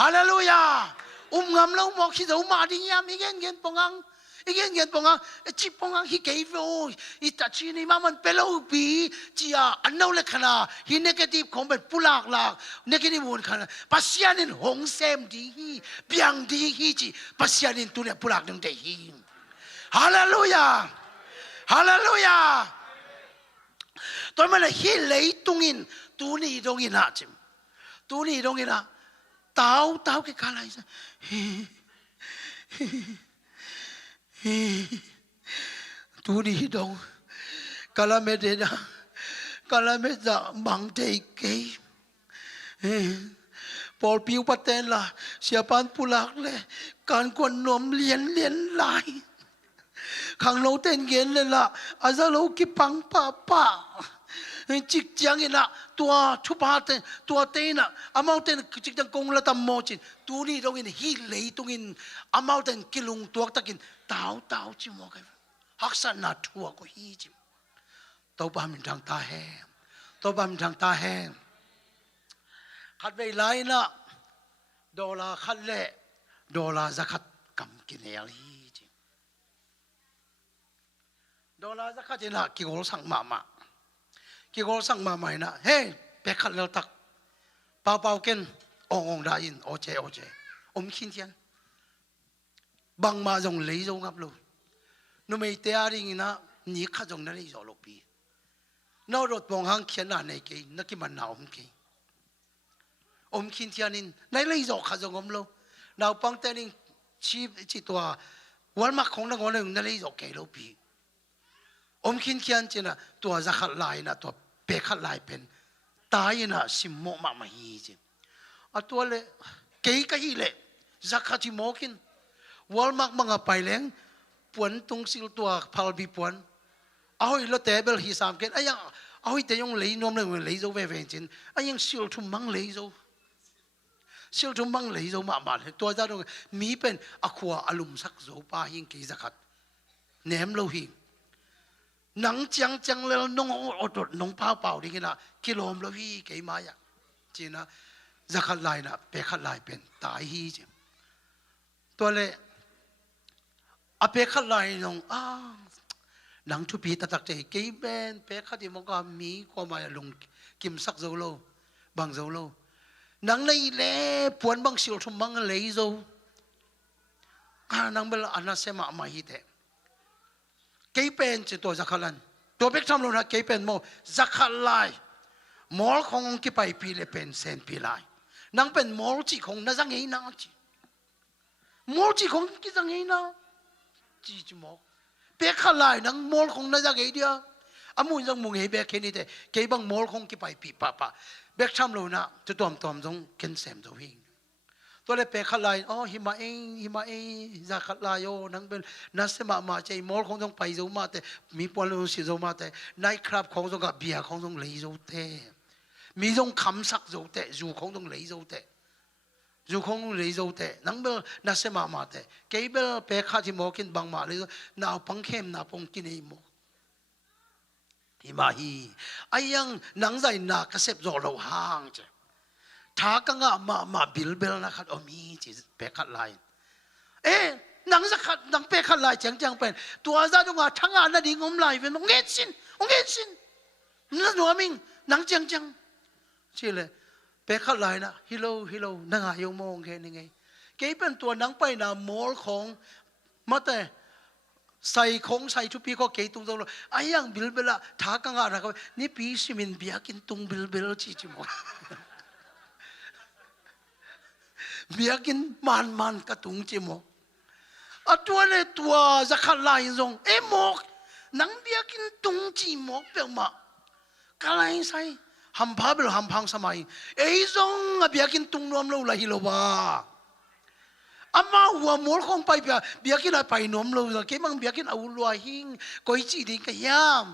ฮาเลลูยางามโลมอกคิดเอามาดียามอีกเงี้ยปงังอีกเงี้ยปงังจีปงังฮิเกฟโออีตัดชีนี่มันเปโลบีจีอาอันนู้นเลยขนาดฮิเนกาทีฟของเป็นผู้หลากเนกาทีฟวนขนาดปัสยานินหงเซมดีฮีเบียงดีฮีจีปัสยานินตัวเนี่ยผู้หลากนึงเดียฮีฮาเลลูยาฮาเลลูยาตอนมันฮิเลยตรงอินตัวนี้ตรงอินนะจิมตัวนี้ตรงอินนะเต้าแค่อะไรซะตูดีดงกาลเมเดนะกาลเมจะบังเตเกยพอผิวปะเตนละเสียปานปุลักเลยการกวนนมเลียนลายขังโลเต้นเย็นเลยละอาซาโลกิปังป้าจิกจังอินะตัวชุบาเตตัวเตนะอามาเตนจิกจังกงละตัมโมจินตูนี่ตรงอินฮิเลยตรงอินอามาเตนกิลุงตัวตะกินเต้าจิมวกันฮักษณะทัวก็ฮีจิมตัวบ้ามันทางตาแห้งขัดไปไล่นะดอลลาร์ขัดเละดอลลาร์จะขัดกำกินเอลีจิดอลลาร์จะขัดจีน่ะกี่คนสั่งมาใหม่นะเฮ้ไปขัดแล้วตักเป่าเกินองได้ยินโอเจคินเทียนบางมาจงเลยจงครับลูกนุ่มไอเตอาริงนะนี่ข้าจงนั่นเลยจลูกปีนรถมองหางเขียนอะไรกี่นักกิมันหนาวกี่คินเทียนินในเลยจข้าจงลูกหนาวปังเตนิงชีพจิตตัววันมาของนักวันหนึ่งนั่นเลยจกี่ลูกปีคินเทียนจีน่ะตัวจะขัดลายนะตัวเปรขัดลายเป็นตายนะสิมโมมาฮีจีตัวเลยกี่ฮีเลยจะขัดจิโมกินวอลมักมังไปเล้งปวนตรงสิลตัวพาลบีปวนเอาอีละเตเบลฮีสามเกนไอ้ยังเอาอีแต่ยังเลยนวมเลยเลยโจเวเวนจินไอ้ยังสิลทุ่มมังเลยโจมาตัวจ้าตรงมีเป็นอขวาอารมณ์สักโจป้าหิงกี่สักขัดเนมโลหิหนังจังเลยน้องอดน้องเปล่าดีกันนะกิโลมโลหิกี่มาอย่างจีนะสักขัดลายนะเปขัดลายเป็นตายฮีจิ ตัวเละอเปขัดลายนงหนังทุพีตะตักใจเกยเบนเปขัดที่มันก็มีความหมายลงกิมสักโซโลบางโซโลหนังในเล่ปวนบางสิวทุ่มบางเลยโซหนังเบลอันนั้นเสมาไม่ฮิตเกยเป็นจะตัวจักรลันตัวเป็กทำลงนะเกยเป็นโมจักรลายมอลของกี่ไปปีเลเป็นเซนปีลายหนังเป็นมอลจีของน่าจะไงนะจีมอลจีของกี่จะไงนะจีจีมอเปียขลายนังมอลของน่าจะไงเดียอามุนยังมุงเฮเบกแค่นี้แต่เกี่ยบังมอลของกี่ไปปีป้าป้าเบกทำเลยนะจะตัวมตรงเข็นเสมตัวหิงตัวเลยเปียขลายหิมะเองจะขลายโอนังเป็นนัสมาใจมอลของต้องไปโจมาแต่มีปอนลุสิโจมาแต่นายครับของต้องกับเบียของต้องเลยโจเตมีต้องคำสักโจเตอยู่ของต้องเลยโจเตอยู่ของเลยโจเตนังเบลนัสมาแต่เกี่ยเบลเปียข้าที่มอกินบางมาเลยน่าปังเข้มน่าปงกินไอ้หมอฮิมาฮีไอ้ยังนังใจน่ากระเสพโจเราห่างจ้ะท้ากังมาบิลเบลนะครับมีจีเปียขัดลายนังสักนังเปียขัดลายจังเป็นตัวซาตรงอ่ะทั้งอันนั้นดิ่งอมลายเป็นองเกสินนั่นหนูมิงนังจังใช่เลยเปียขัดลายนะฮิโลนังหายงมองแค่นี้ไงเกี่ยเป็นตัวนังไปนะมอลของมาแต่ใส่ของใส่ทุกปีก็เกี่ยตุงตรงเลยไอ้ยังบิลเบลละท้ากังอะไรก็นี่ปีสิมินเบียกินตุงบิลเบลจีมอเบียกินมันกระตุงจิโมตัวเลยตัวจะขัดลายทรงหมกนังเบียกินตุงจิโมเปล่ามากอะไรใส่หำพาเปล่าหำพังสมัยทรงเบียกินตุงนวมเราละฮิโลวาอามาหัวหมดคงไปเบียกินอะไรไปนวมเราเกี่ยมังเบียกินเอาลัวหิงก้อยจีดิงกะยาม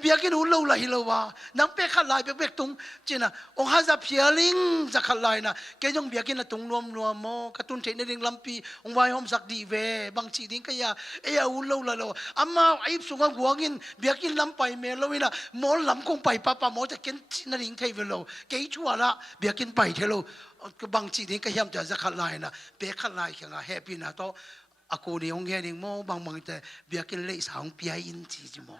เบียกินอุ่นเราฮิโลวานังเป๊กขัดลายเป๊กตุงจีน่ะองค์ฮัจะเพียลิงจะขัดลายนะเกี่ยงเบียกินตุงรวมโมกระตุ้นเทนเริงลำปีองค์วายหอมสักดีเวบางจีดิงกะยาอุ่นเราละอามาไอ้สุงหัวกินเบียกินลำไปเมลวินะหมอลำคงไปป้าหมอจะกินนริงเทวโลเกี่ยชัวละเบียกินไปเทโลบางจีดิงกะยามจะขัดลายนะเป๊กขัดลายแข่งแฮปปี้นะโตอากูนี่องค์แกนิงโมบางแต่เบียกินเล่สาวเปียอินจีจิโม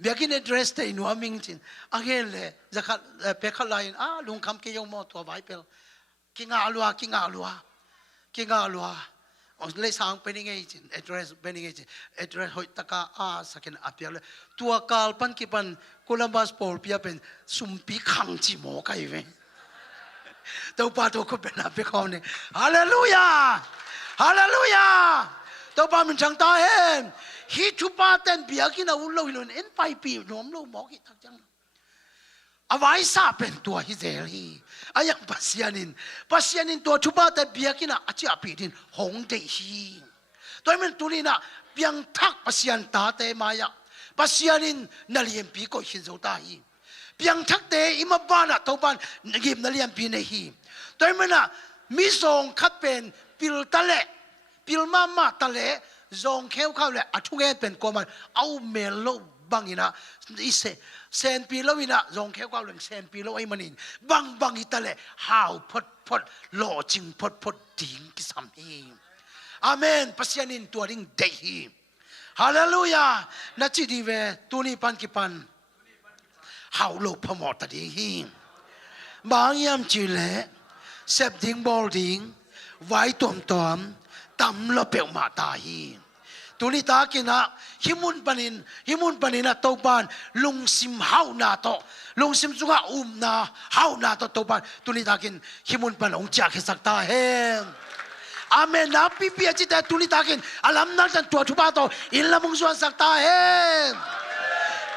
เบียกินเดรสเตย์นัวมิงจินอังเฮลเลยจะขัดเปขัดลายลุงคำเกี่ยวมอตัวไว้เปลกิงอาลัวเลยสางเป็นยังไงจินเอเดรสเป็นยังไงจินเอเดรสหอยตะกาสักอัพยาเลยตัวกาลปันกิปันโคลัมบัสโพลเปียเป็นสุมปีขังจิโมกันอยู่เว้ยตัวป้าตัวก็เป็นอะไรเขาเนี่ยฮาเลลูยาตัวป้ามันช่างตาเห็นฮิจูปาเต็นเบียกินเอาลุยลุนเอ็นไปปีหนุ่มลูกหมอกิทักจังเอาไว้ซาเป็นตัวฮิเซลีอายังปัสยานินตัวจูปาเต็นเบียกินอาชีพปีดินหงเดฮีตัวมันตัวนี้นะเบียงทักปัสยันตาเตมายะปัสยานินนาเลียมปีก็หินโซตาฮีเบียงทักเตอิมาบานะตัวบ้านยิมนาเลียมปีเนฮีตัวมันนะมิซงคัดเป็นปิลตะเลปิลมาตะเลจงเข้าเข้าเลยทุกอย่างเป็นกมันเอาเมลโลบังอินะอิเซนปีโลวินะจงเข้าเข้าเลยเซนปีโลไอ้มันอินบังอิตาเลยหาวพดหล่อจริงพดดิ่งกิสามฮีอาเมนปัสยานินตัวดิ่งเดฮีฮาเลลูยานัจิดีเวตัวนี้ปันกิปันหาวโลพมอตดีฮีบางยามจีเล่เซบดิ่งบอลดิ่งไว้ตอมตำละเปียวมาตาฮีตุนิตากินะฮิมุนปนินนะตัวบ้านลุงซิมเฮานาโตลุงซิมสุกะนาเฮานาโตตัวบ้านตุนิตากินฮิมุนปันองจากสักตาเฮงอาเมนนะปีจิตแต่ตุนิตากินอาลัมนักจันตัวทุบาโตอินละมุงส่วนสักตาเฮง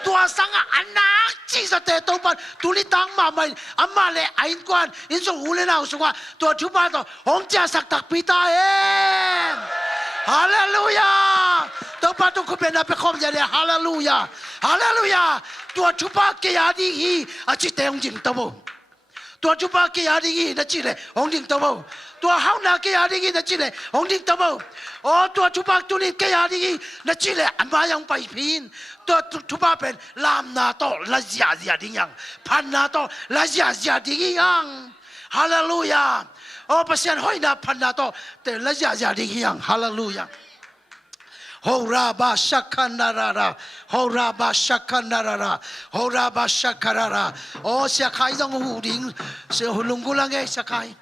ตัวสังอานักจีสเตตัวบ้านตุนิตังมาไม่อามาเลไอ้กวนอินส่งอุเลนาสุกะตัวทุบาโตองจากสักตักปีตาเฮงฮาเลลูยาตัวป้าตัวคุณเป็นอะไรคอมจะเนี่ยฮาเลลูยาตัวชุบาเกียดีฮีอาจิเตองจิงตัวตัวชุบาเกียดีฮีนั่นจิเลยองจิงตัวตัวเฮานาเกียดีฮีนั่นจิเลยองจิงตัวตัวชุบาตัวนี้เกียดีฮีนั่นจิเลยอันมายังไปพินตัวชุบาเป็นลามนาโตลาเซียดิ้งยังพันนาโตลาเซียดิ้งยังฮาเลลูยา oh pasian hoi na phan na to te la ja ding hiang hallelujah Horaba shakanarara, horaba shakanarara, horaba shakarara. Oh, siya Khai dong huding, siya hulunggulang siya Khai.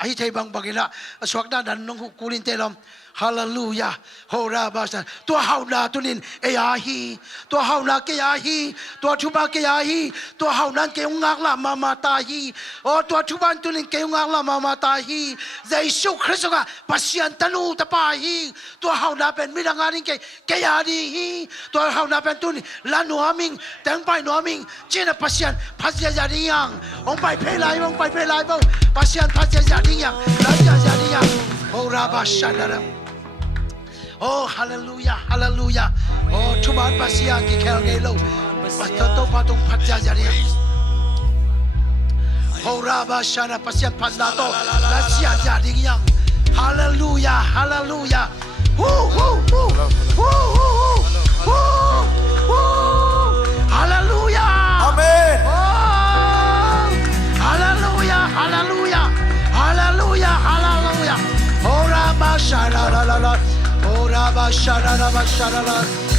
Ay tay bang bagila, aswag na dan nung kulin telom. Hallelujah. Horaba sa. Tua hau na tunin ayahi, tua hau na kayahi, tua chuba kayahi, tua hau na kayong ngakla mamatahi. Oh, tua chuban tunin kayong ngakla mamatahi. Yesu Kristo ka pasyan tanu tapahi. Tua hau na pen milangaring kay kayadi. Tua hau na pen tunin lanu aming tengpai no aming china pasyan jadiyang. Ong pai pelai bo pasyan jadiyang. Pasyan jadiyang. Horaba shandara. Oh, hallelujah, hallelujah. Oh, tuman pasia ki kelgelo. Patato patong patja jari. Oh, raba shana pasia pandato. Pasia jadi yang. Hallelujah, hallelujah. Woo, woo, woo, woo, woo, woo. Hallelujah. Amen. Oh, hallelujah, hallelujah, hallelujah, hallelujah. Oh, raba shana la la la. Oh, Rabba Shara, Rabba Shara,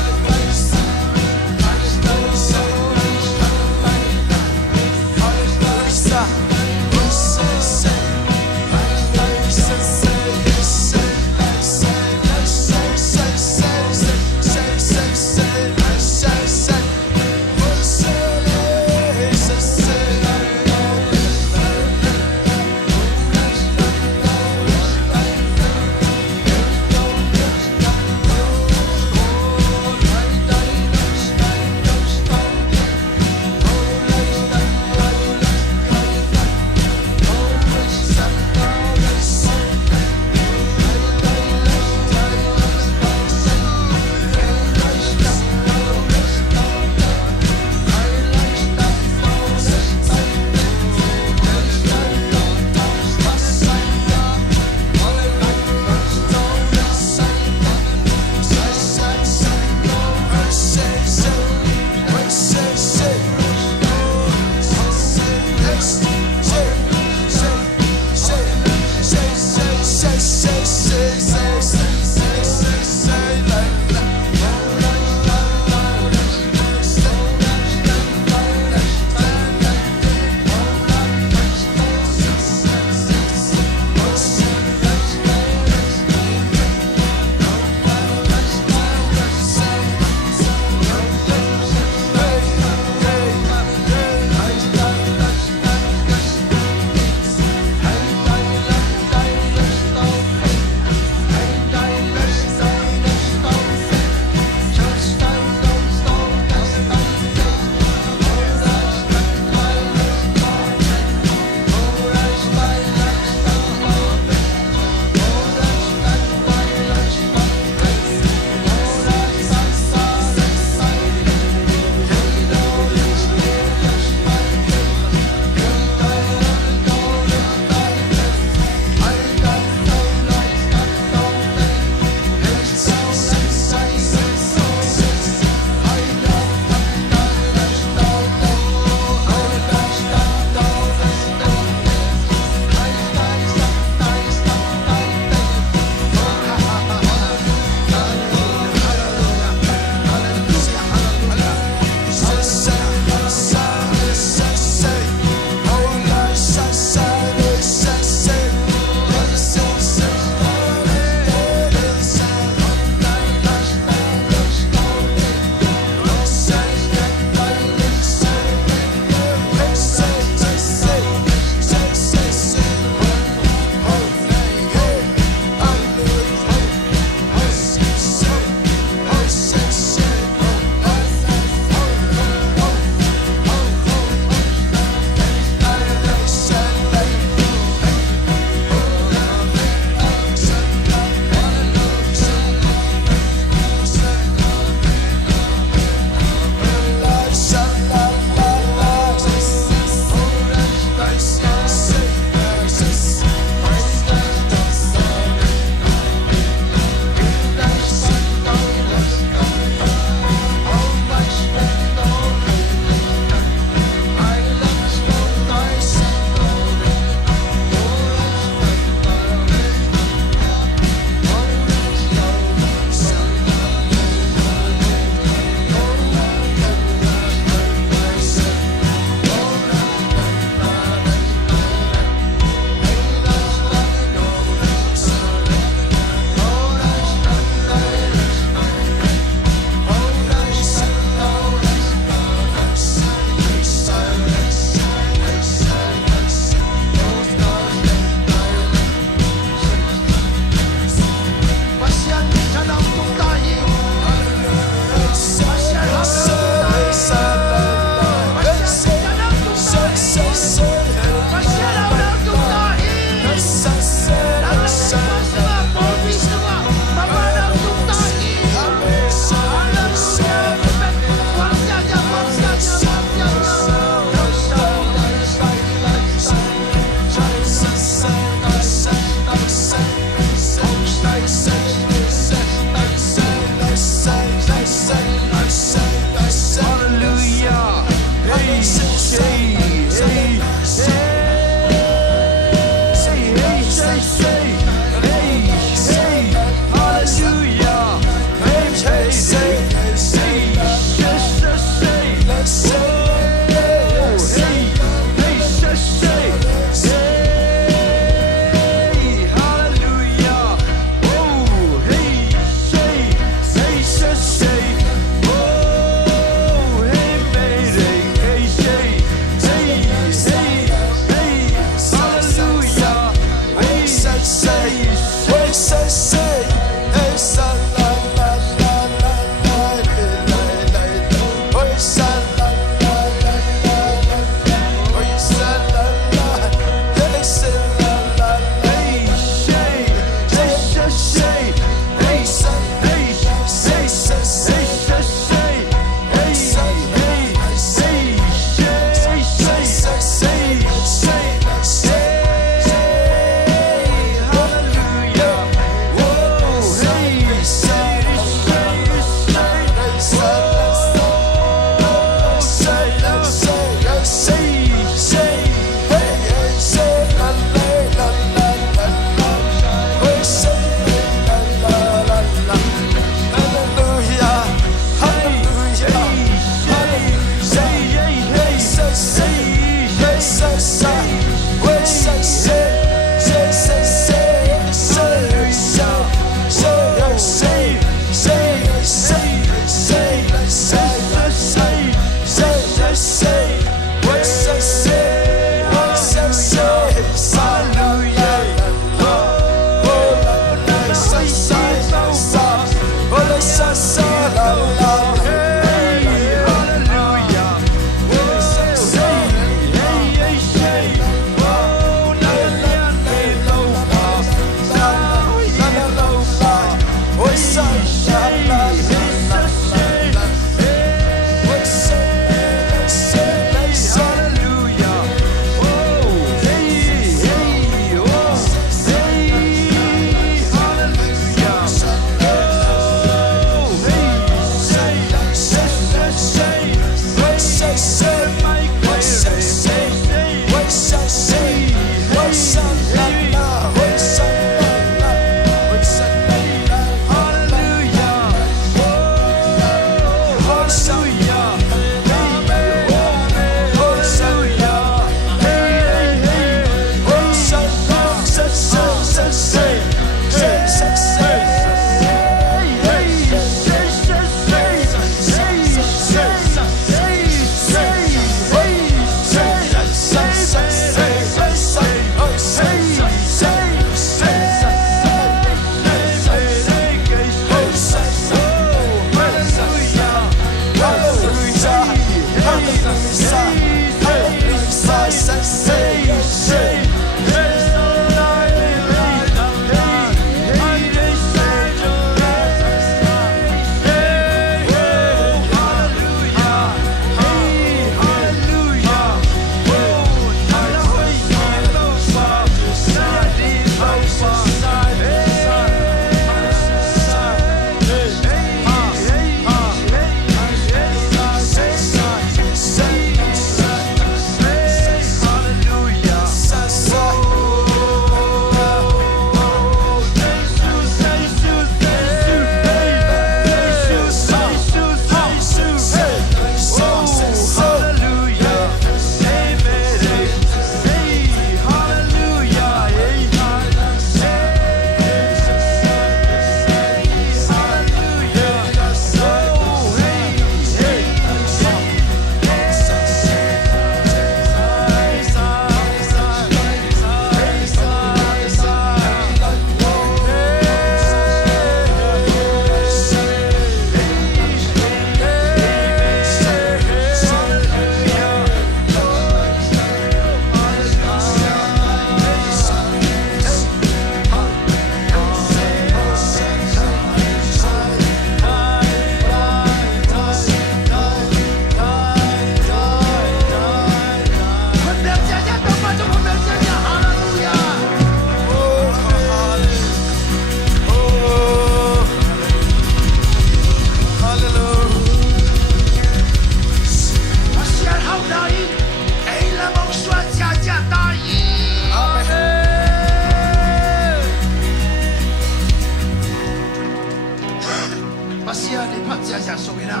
พัดเสียจากสุวินะ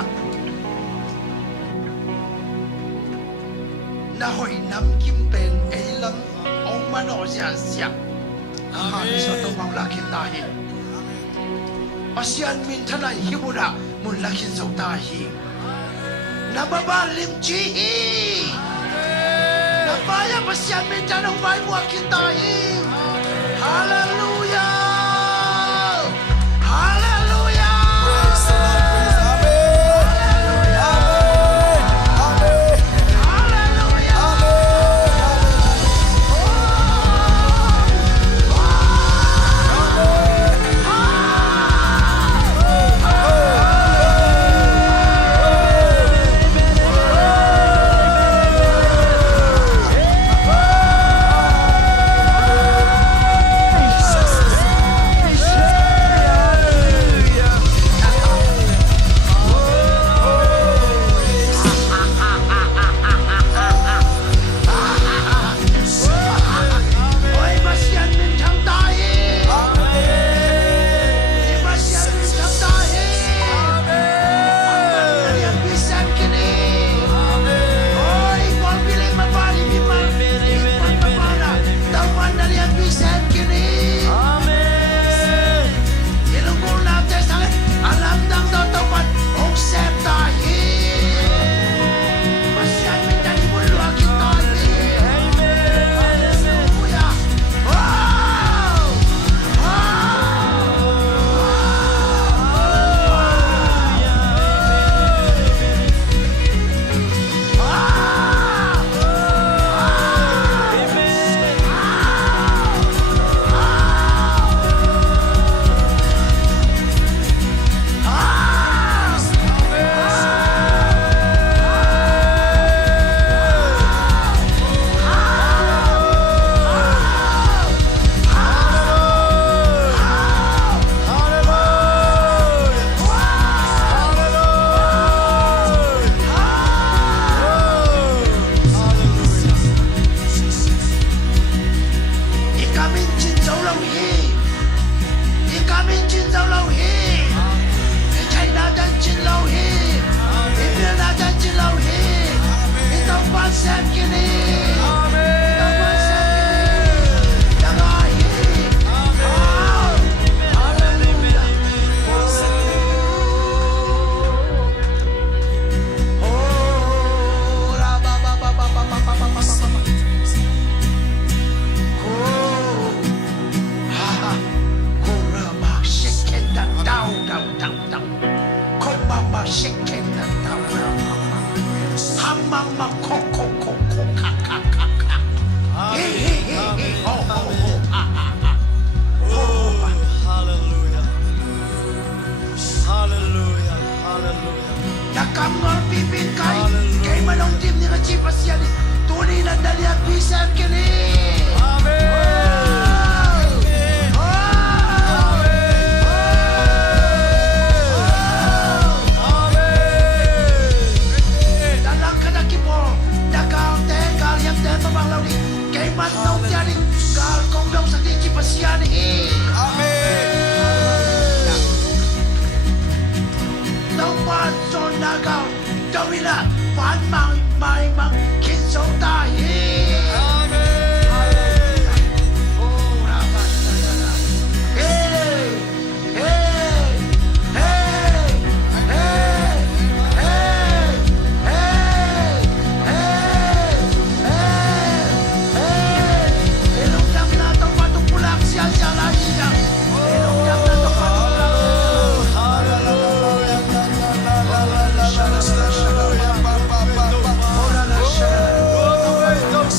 น่าหอยน้ำกิมเป็นเอลังองมันโอเสียเสียข้าในสตุมังลักขินตาหิอาเซียนมินทนายฮิบุระมุนลักขินสุตาหินับบ้านลิมจีฮีนับบ้านอาเซียนมินทนายไว้บัวขินตาหิฮาเลลูยาฮาเลลูยา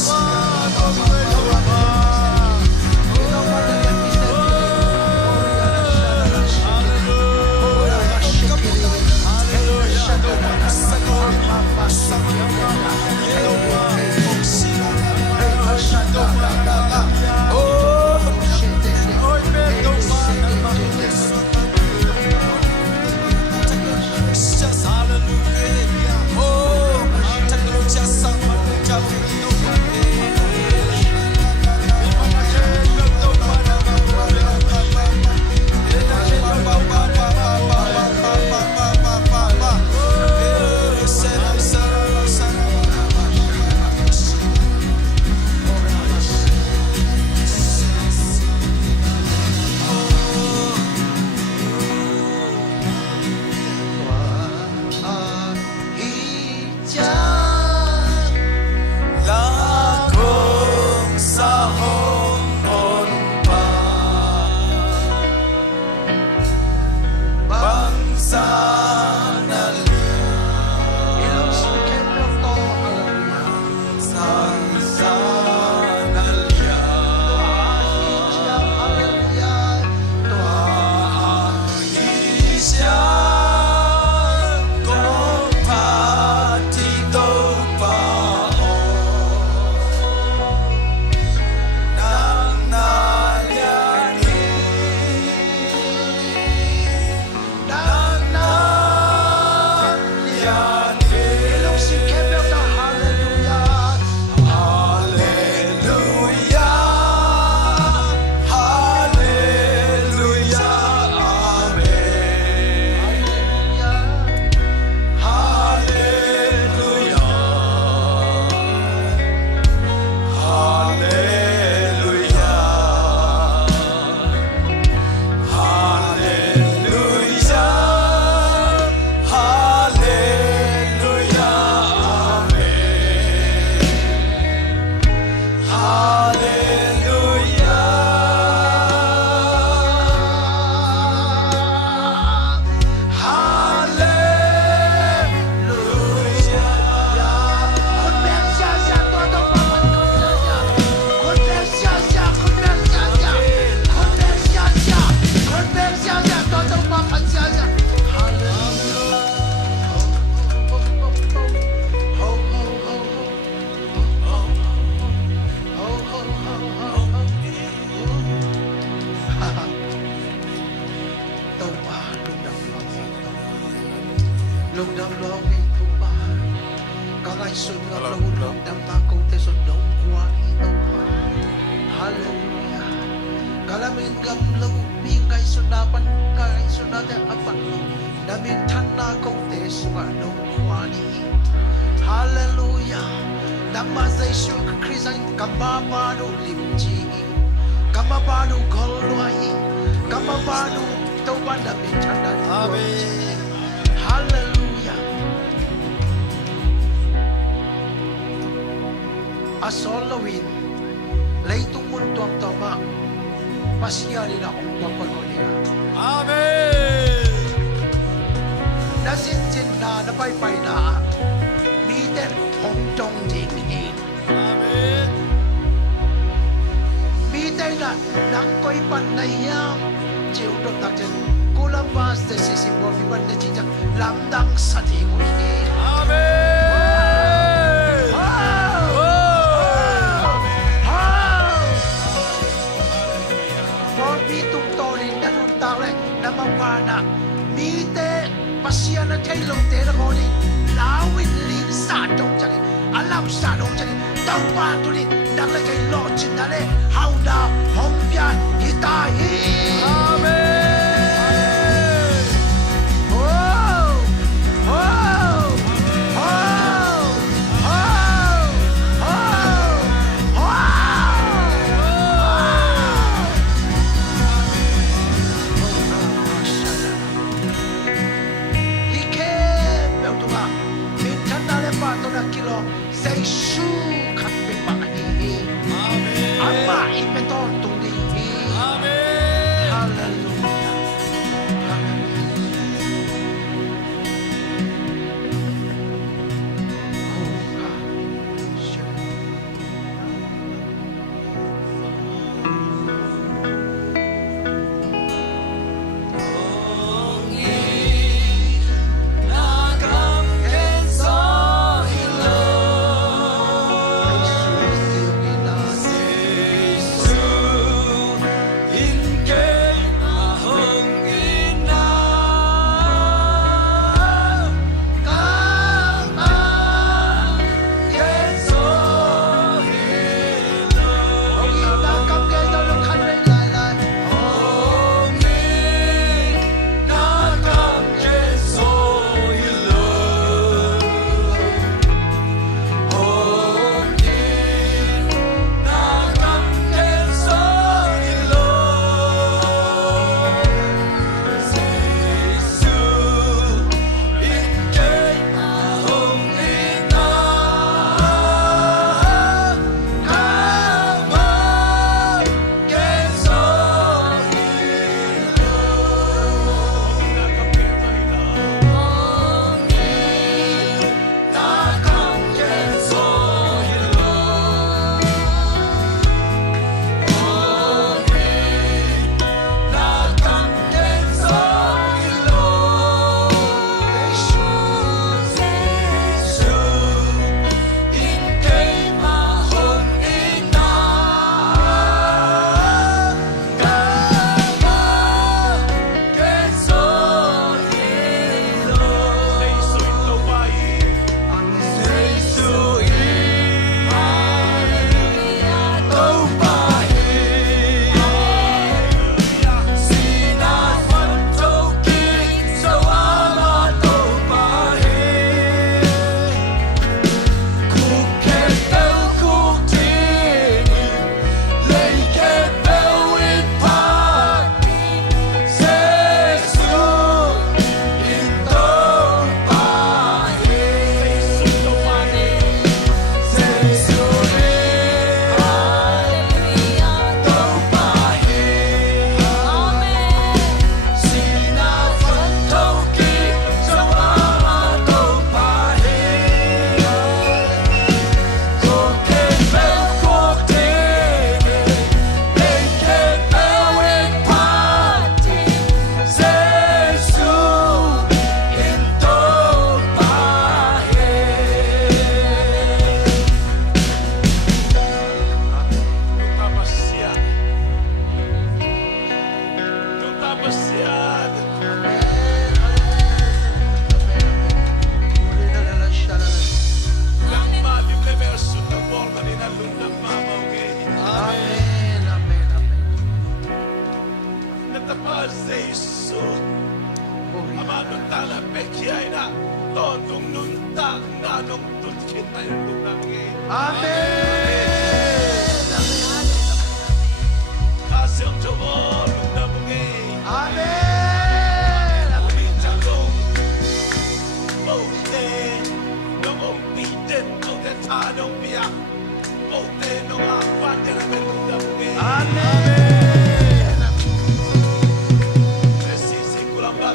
Hallelujah. lung đam lo ngay thu ba cả ngày xuân ngập lâu lung đam ta câu thế xuân đông qua đi đâu hallelujah cả là mình ngập lâu bi ngày xuân na ban ngày xuân na thế áp ban đã mình thân na câu thế xuân đông qua đi hallelujah đam ma Giêsu Christ anh cảm ba đủ lim chi cảm ba đủ gol loài cảm ba đủ tàu ban đã mình thân na amen hallelujah asolawin lấy tung mun tuang tama pasya nila kung papagonia amen nasinsin na napaypay na miten hong tong ding in amen miten na nang koy panayang chiu dok tak chen Columbus de sisimbo mi ban de chichak lamdang sa tingoy amen namawala mite pasya na kay long te na ko ni lawin lin sa dong chang alam sa dong chang tao pa tu ni nang la kay lo chin na le how da hong pya itai amen say shu khăn bên bãi amen ama ipeton tung đi amen hallelujah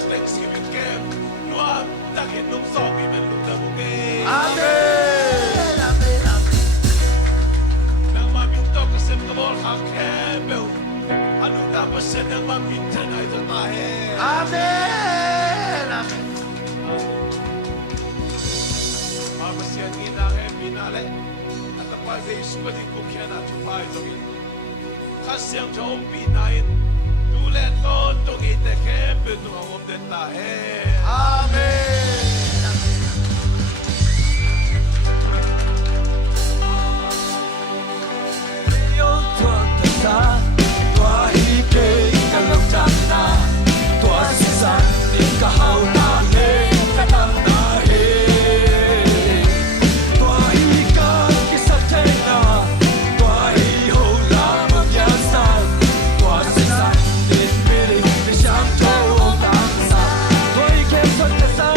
Thanksgiving camp, nuam takin nung soki men lugda bungi. Amen. Amen. Amen. Nang mamintok kasem kabol hakebel, ano tapos siya nang mamintan ay tatahe. Amen. Amen. Mabasyan ginang binale, at ang pag-ayos pa din ko kaya natupay zogin. Kasyang chong pinain, tulen ton tong itekebel nung ang omden tahe. Amen. Hãy subscribe cho kênh Ghiền Mì Gõ để không bỏ lỡ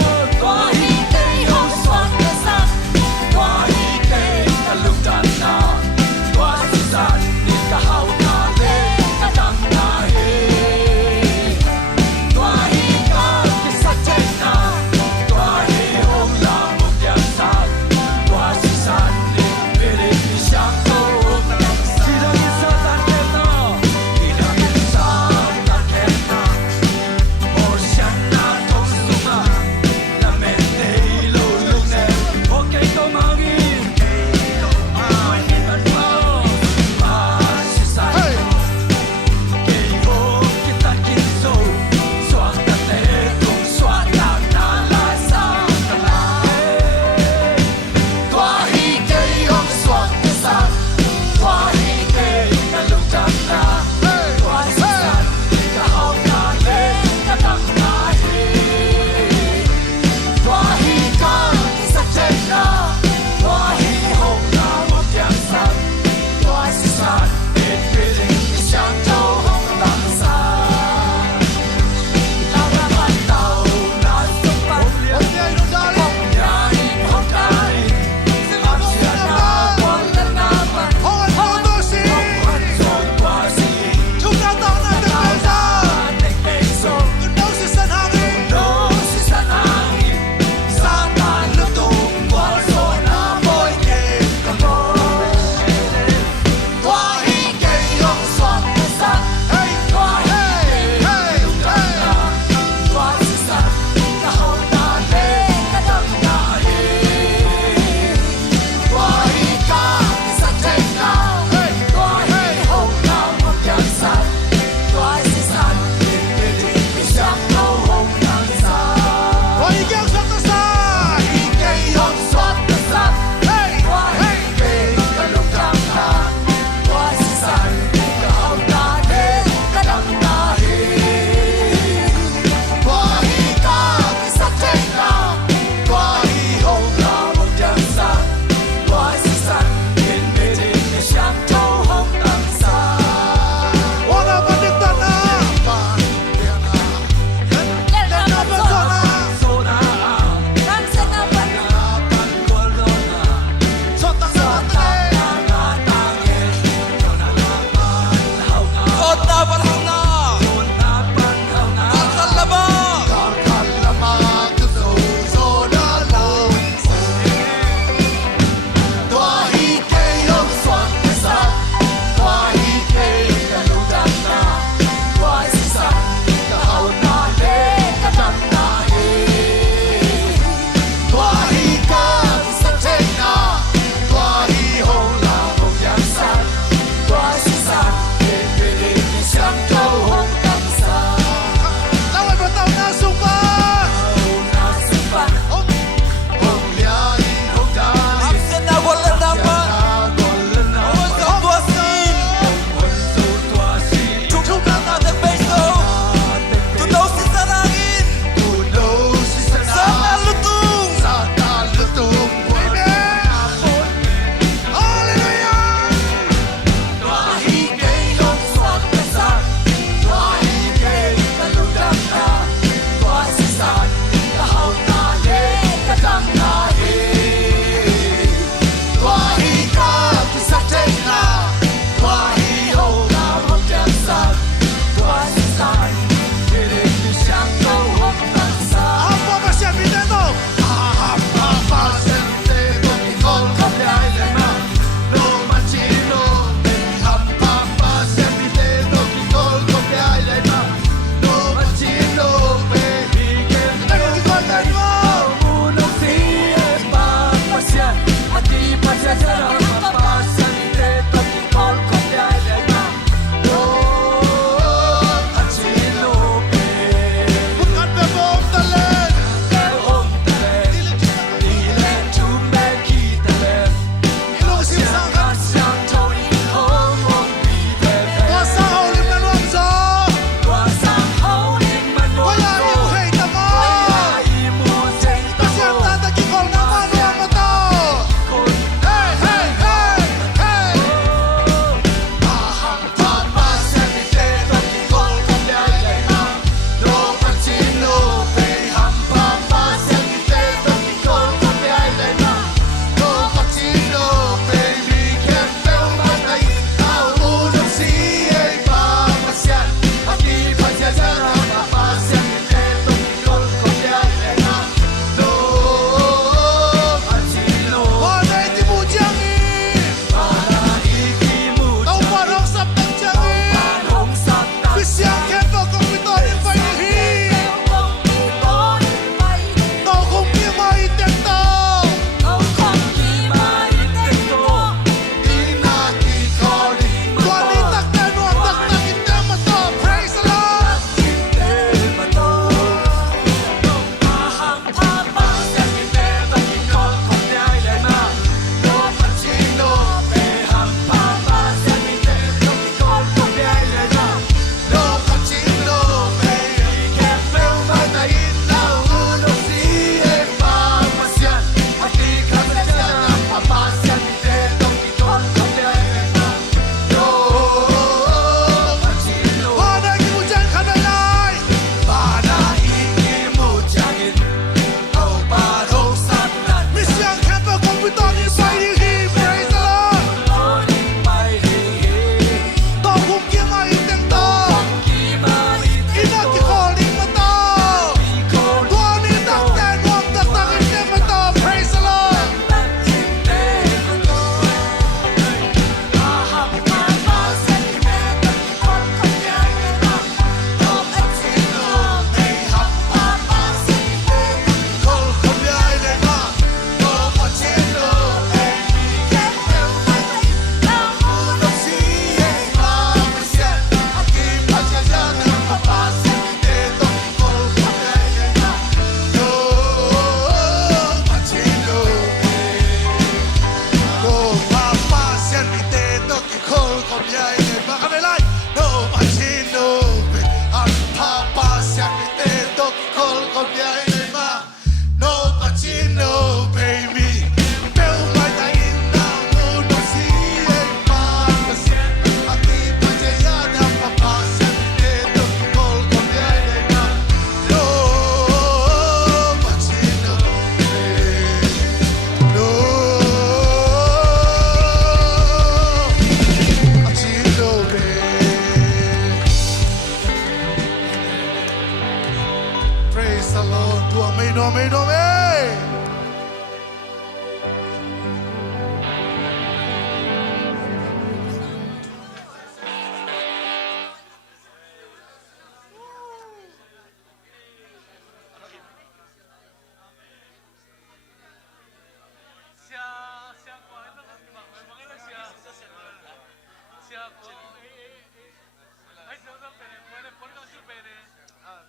哎，小小贝呢？我呢，本港小贝呢？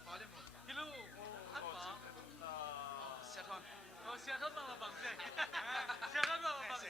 法律么？一路汉堡。社团。哦，社团嘛，房子。社团嘛，房子。